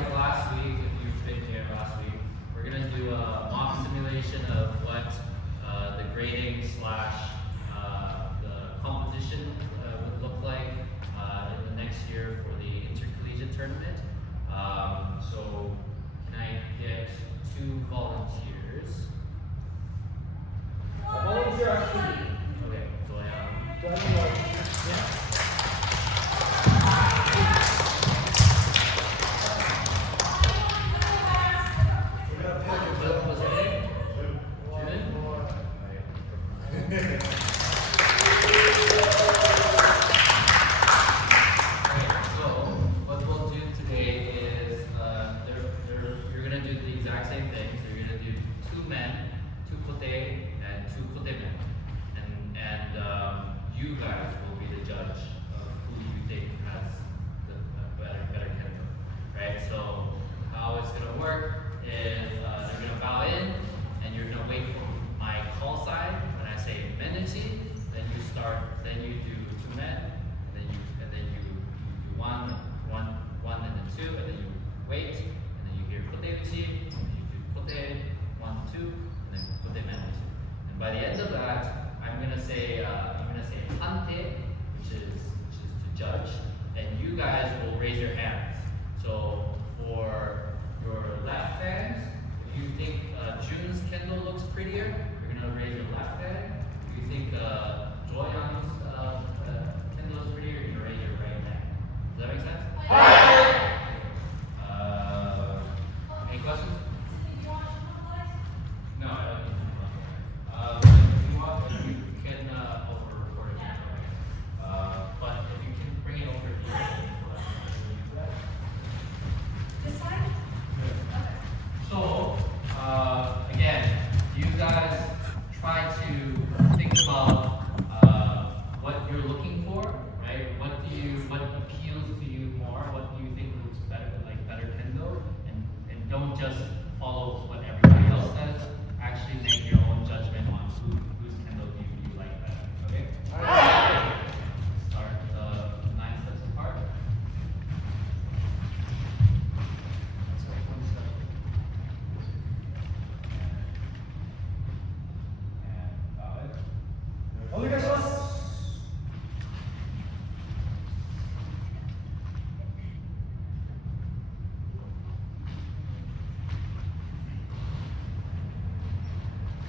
like last week, if you've been here last week, we're gonna do a mock simulation of what the grading slash the competition would look like in the next year for the intercollegiate tournament. So can I get 2 volunteers? Volunteer activity. Okay, so Do I need like, We're gonna pick a what was drill. her name? Juden? Okay, so what we'll do today is you're gonna do the exact same thing. So you're gonna do 2 men, 2 kote, and 2 kote men, and you guys will be the judge of who you think has the better kendo, right? So how it's gonna work is you're gonna bow in, and you're gonna wait for my call sign. When I say menechi, then you start. Then you do 2 men, and then you do one, and then 2, and then you wait, and then you hear kote uchi, and then you do kote 1, 2, and then kote menechi. And by the end of that, I'm gonna say hante, which is to judge, and you guys will raise your hands. So for your left hands, if you think Jun's kendo looks prettier, you're gonna raise your left hand. If you think Joyoung's kendo is prettier, you're gonna raise your right hand. Does that make sense? Any questions? No, I don't think so. If you want, you can over-record it. But if you can bring it over here. This side? So, again, you guys try to think about what you're looking for, right? What appeals to you more? What do you think looks better, like better kendo? And don't just follow what everybody else says. Actually make your own judgment on whose kendo you like better, okay? Start 9 steps apart. And bow it. Onegaishimasu.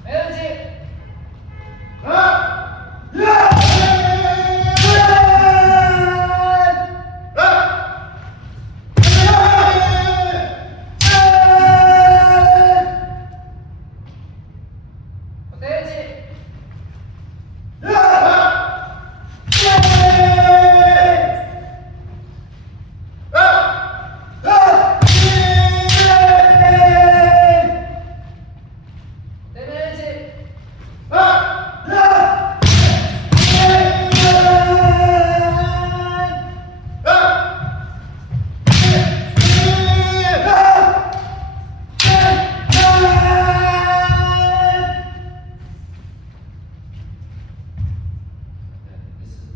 Menechi! Menechi! Menechi!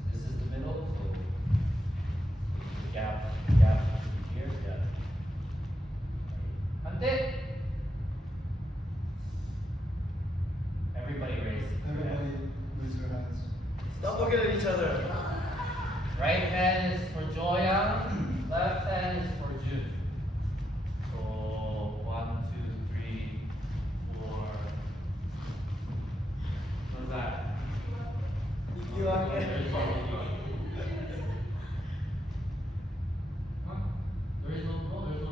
This is the middle, so gap here, yeah. Hante. Everybody raise. everybody raise your hands. Stop looking at each other. Right hand is for Joyoung, left hand is for Jun. So 1, 2, 3, 4. What's that? You are There's one more. Huh? There is no Kiko.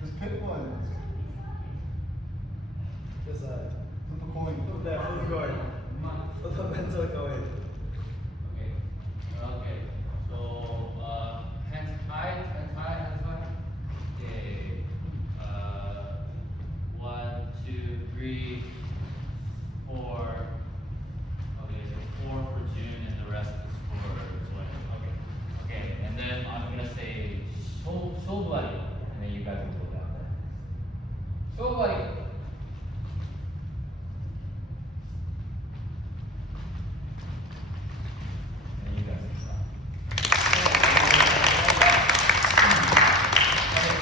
Just pick one. this side. Flip a coin. Flip that, flip the coin. Come on. Flip the mental coin. Okay. Okay. So hands high, hands high, hands high. Okay. 1, 2, 3, 4. Okay, so 4 for June and the rest is for Joy. Okay. Okay. And then I'm gonna say Shobari, and then you guys will go down there. Shobari. And you guys can stop. Okay,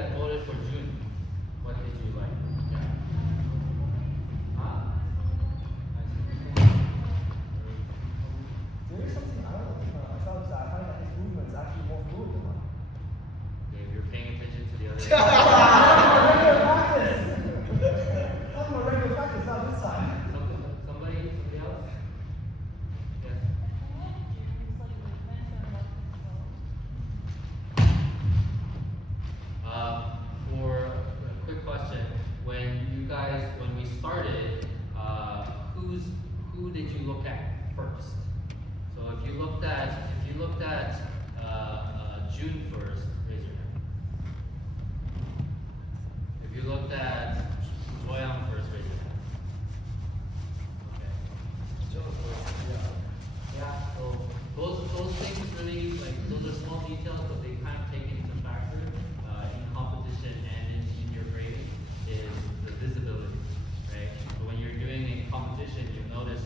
that voted for June, what did you like? Yeah. Huh? There is something I don't know myself that I find that his movement is actually more fluid than mine. Okay, if you're paying attention to the other Regular practice. That's my regular practice, not this side. Somebody else? Yes. For a quick question, when we started, who did you look at first? So if you looked at June first, raise your hand. If you looked at Joyoung first, raise your hand. Okay. Yeah. So those things really those are small details, but they kind of take into factor in competition and in your grading is the visibility, right? So when you're doing a competition, you'll notice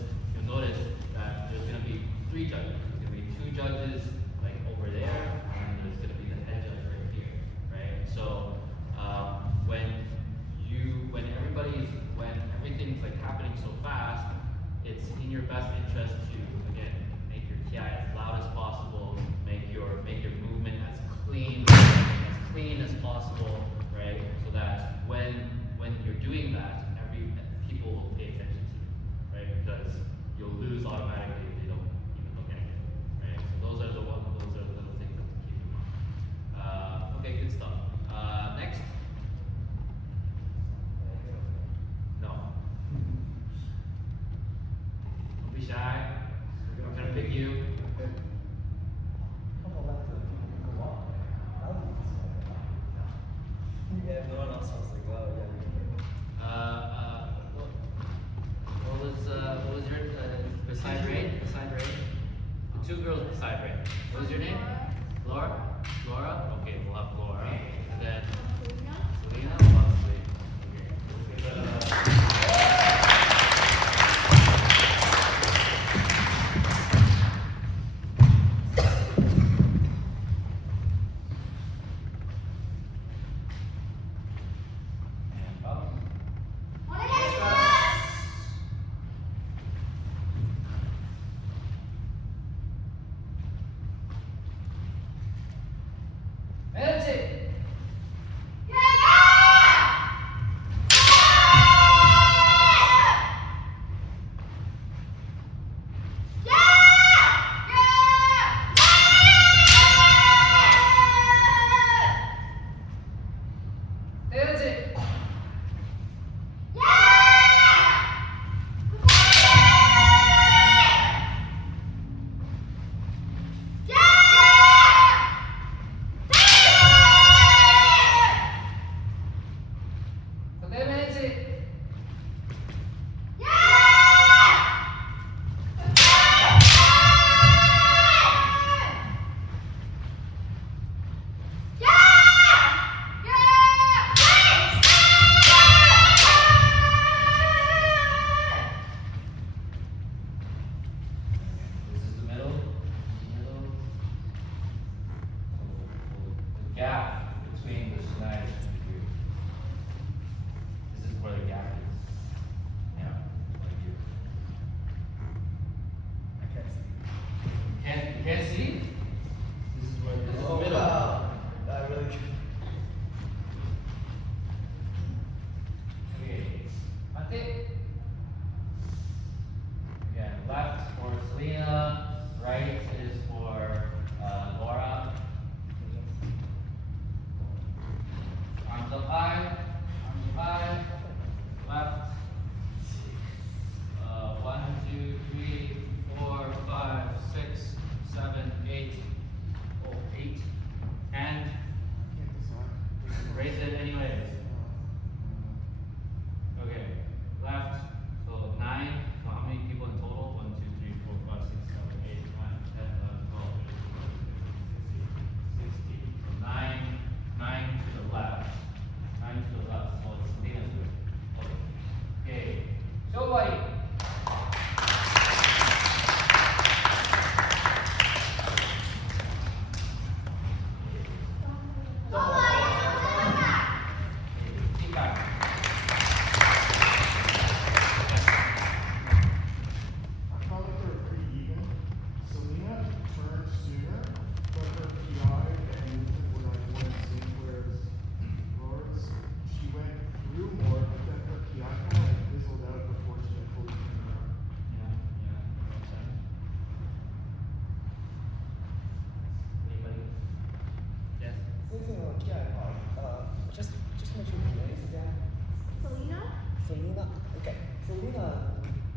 that there's going to be 3 judges. There's going to be 2 judges like over there, and there's going to be the head judge right here, right? So when everything's like happening so fast, it's in your best interest to again make your TI as loud as possible, make your movement as clean as possible, right? So that when you're doing that, people will pay attention to you, right? Because you'll lose automatically if they don't even look at you, right? So those are the little things to keep in mind. Okay, good stuff. Next. No. Don't be shy. We're gonna pick you. Come on, let the people go up. That would be Yeah, if no one else wants to go, yeah, we can. What was your beside Ray? The 2 girls beside Ray. What was your name? Laura. Okay, we'll have Laura, and then Selena. We'll have Selena. Okay. And bottom. Meditate. Meditate. Okay, meditate. This is the middle. The gap between the Schneider and here. This is where the gap is. Yeah, like here. I can't see. You can't see? This is where this is the middle. Wow. That really could. Okay. Mate. Again, left for Selena, right is for Laura. Arms up high, left. same thing on the TI part. Just make sure the names again. Selena? Selena. Okay. Selena,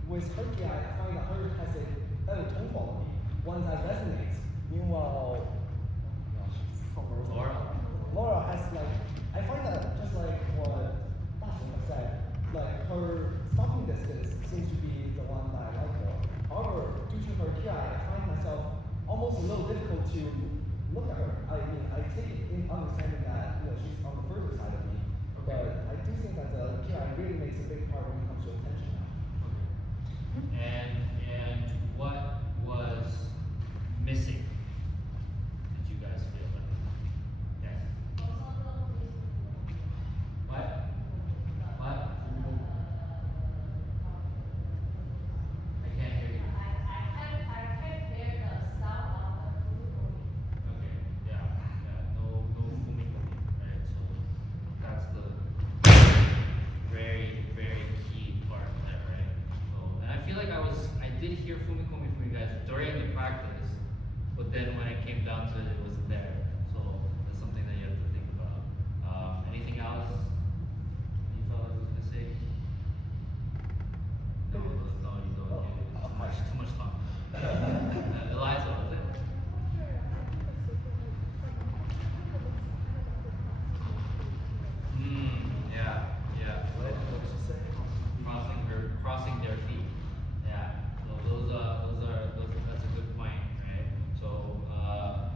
with her TI, I find that her has a better tone quality, one that resonates. Meanwhile, Laura has like, I find that just like what Dashing said, like her stopping distance seems to be the one that I like more. However, due to her TI, I find myself almost a little difficult to look at her. I mean, I take it in understanding that she's on the further side of me, but I do think that the TI really makes a big part when it comes to attention. And what was missing? Did you guys feel like? Yes. What? What? I can't hear you. Okay, yeah, no fumigation, right? So that's the very, very key part there, right? So, and I feel like I did hear fumikomi from you guys during the practice, but then when it came down to it, it wasn't there. So that's something that you have to think about. Anything else you felt like was missing? No, you don't. Too much time. Eliza, was it? Yeah. What did she say? Crossing their feet. Yeah. So that's a good point, right? So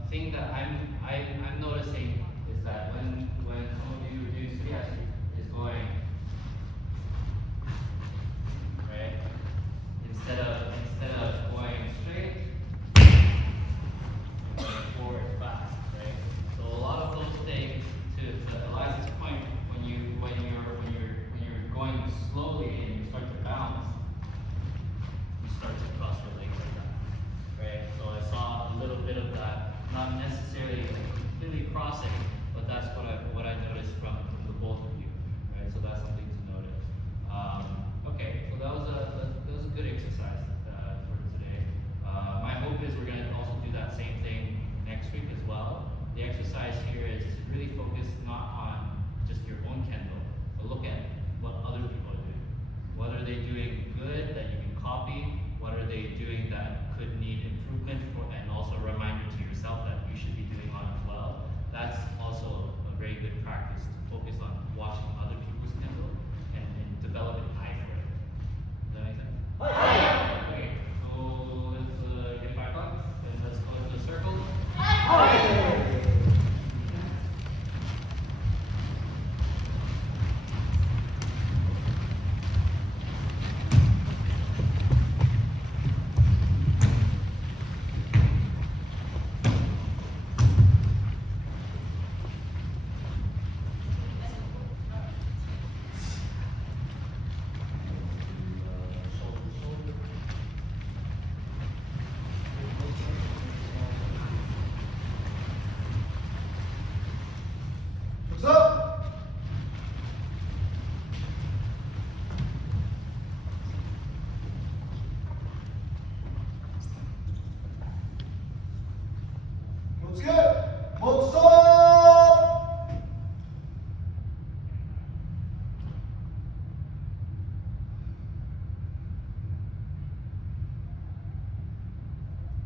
thing that I'm noticing is that when some of you do suriyashi is going right, instead of going straight, you're going forward fast, right? So a lot of those things, to Eliza's point, when you're going slowly and you start to bounce, you start to cross your legs like that, right? So I saw a little bit of that, not necessarily completely crossing, but that's what I noticed from the both of you, right? So that's something to notice. Okay, so that was a good exercise for today. My hope is we're going to also do that same thing next week as well. The exercise here is to really focus not on just your own kendo, but look at what other people are doing. What are they doing good that you can copy? What are they doing that could need improvement for, and also a reminder to yourself that you should be doing on as well. That's also a very good practice to focus on watching other people's kendo and develop an eye for it. Does that make sense? Okay, so let's get back up and let's go into the circle. What's up? What's good? What's up?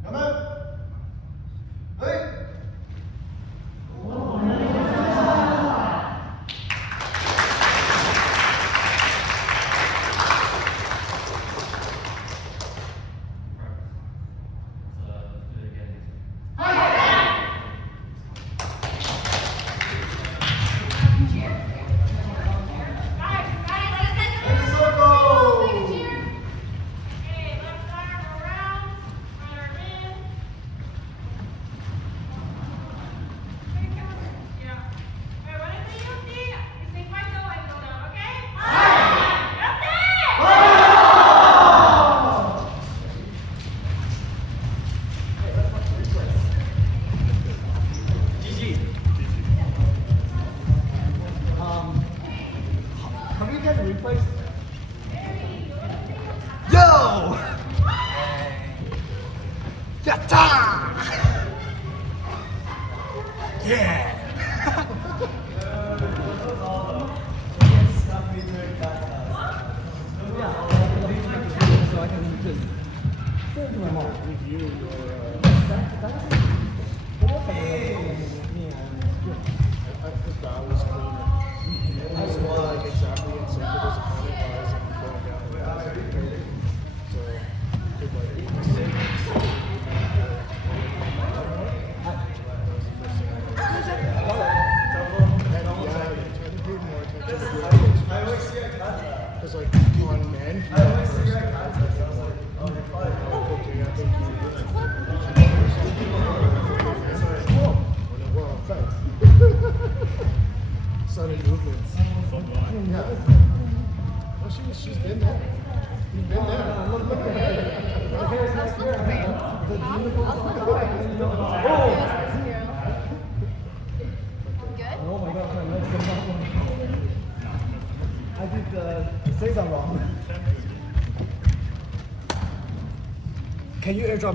Come on. Hey. Let's do it again. Have you guys replaced? Yo! Yatta! Yeah! She's been there. You've been there. Look at her. Her hair is I'll nice still here. for you. Is it beautiful? I'll still for you. Oh! Good? Oh my god, my legs are not one. I did say that wrong. Can you airdrop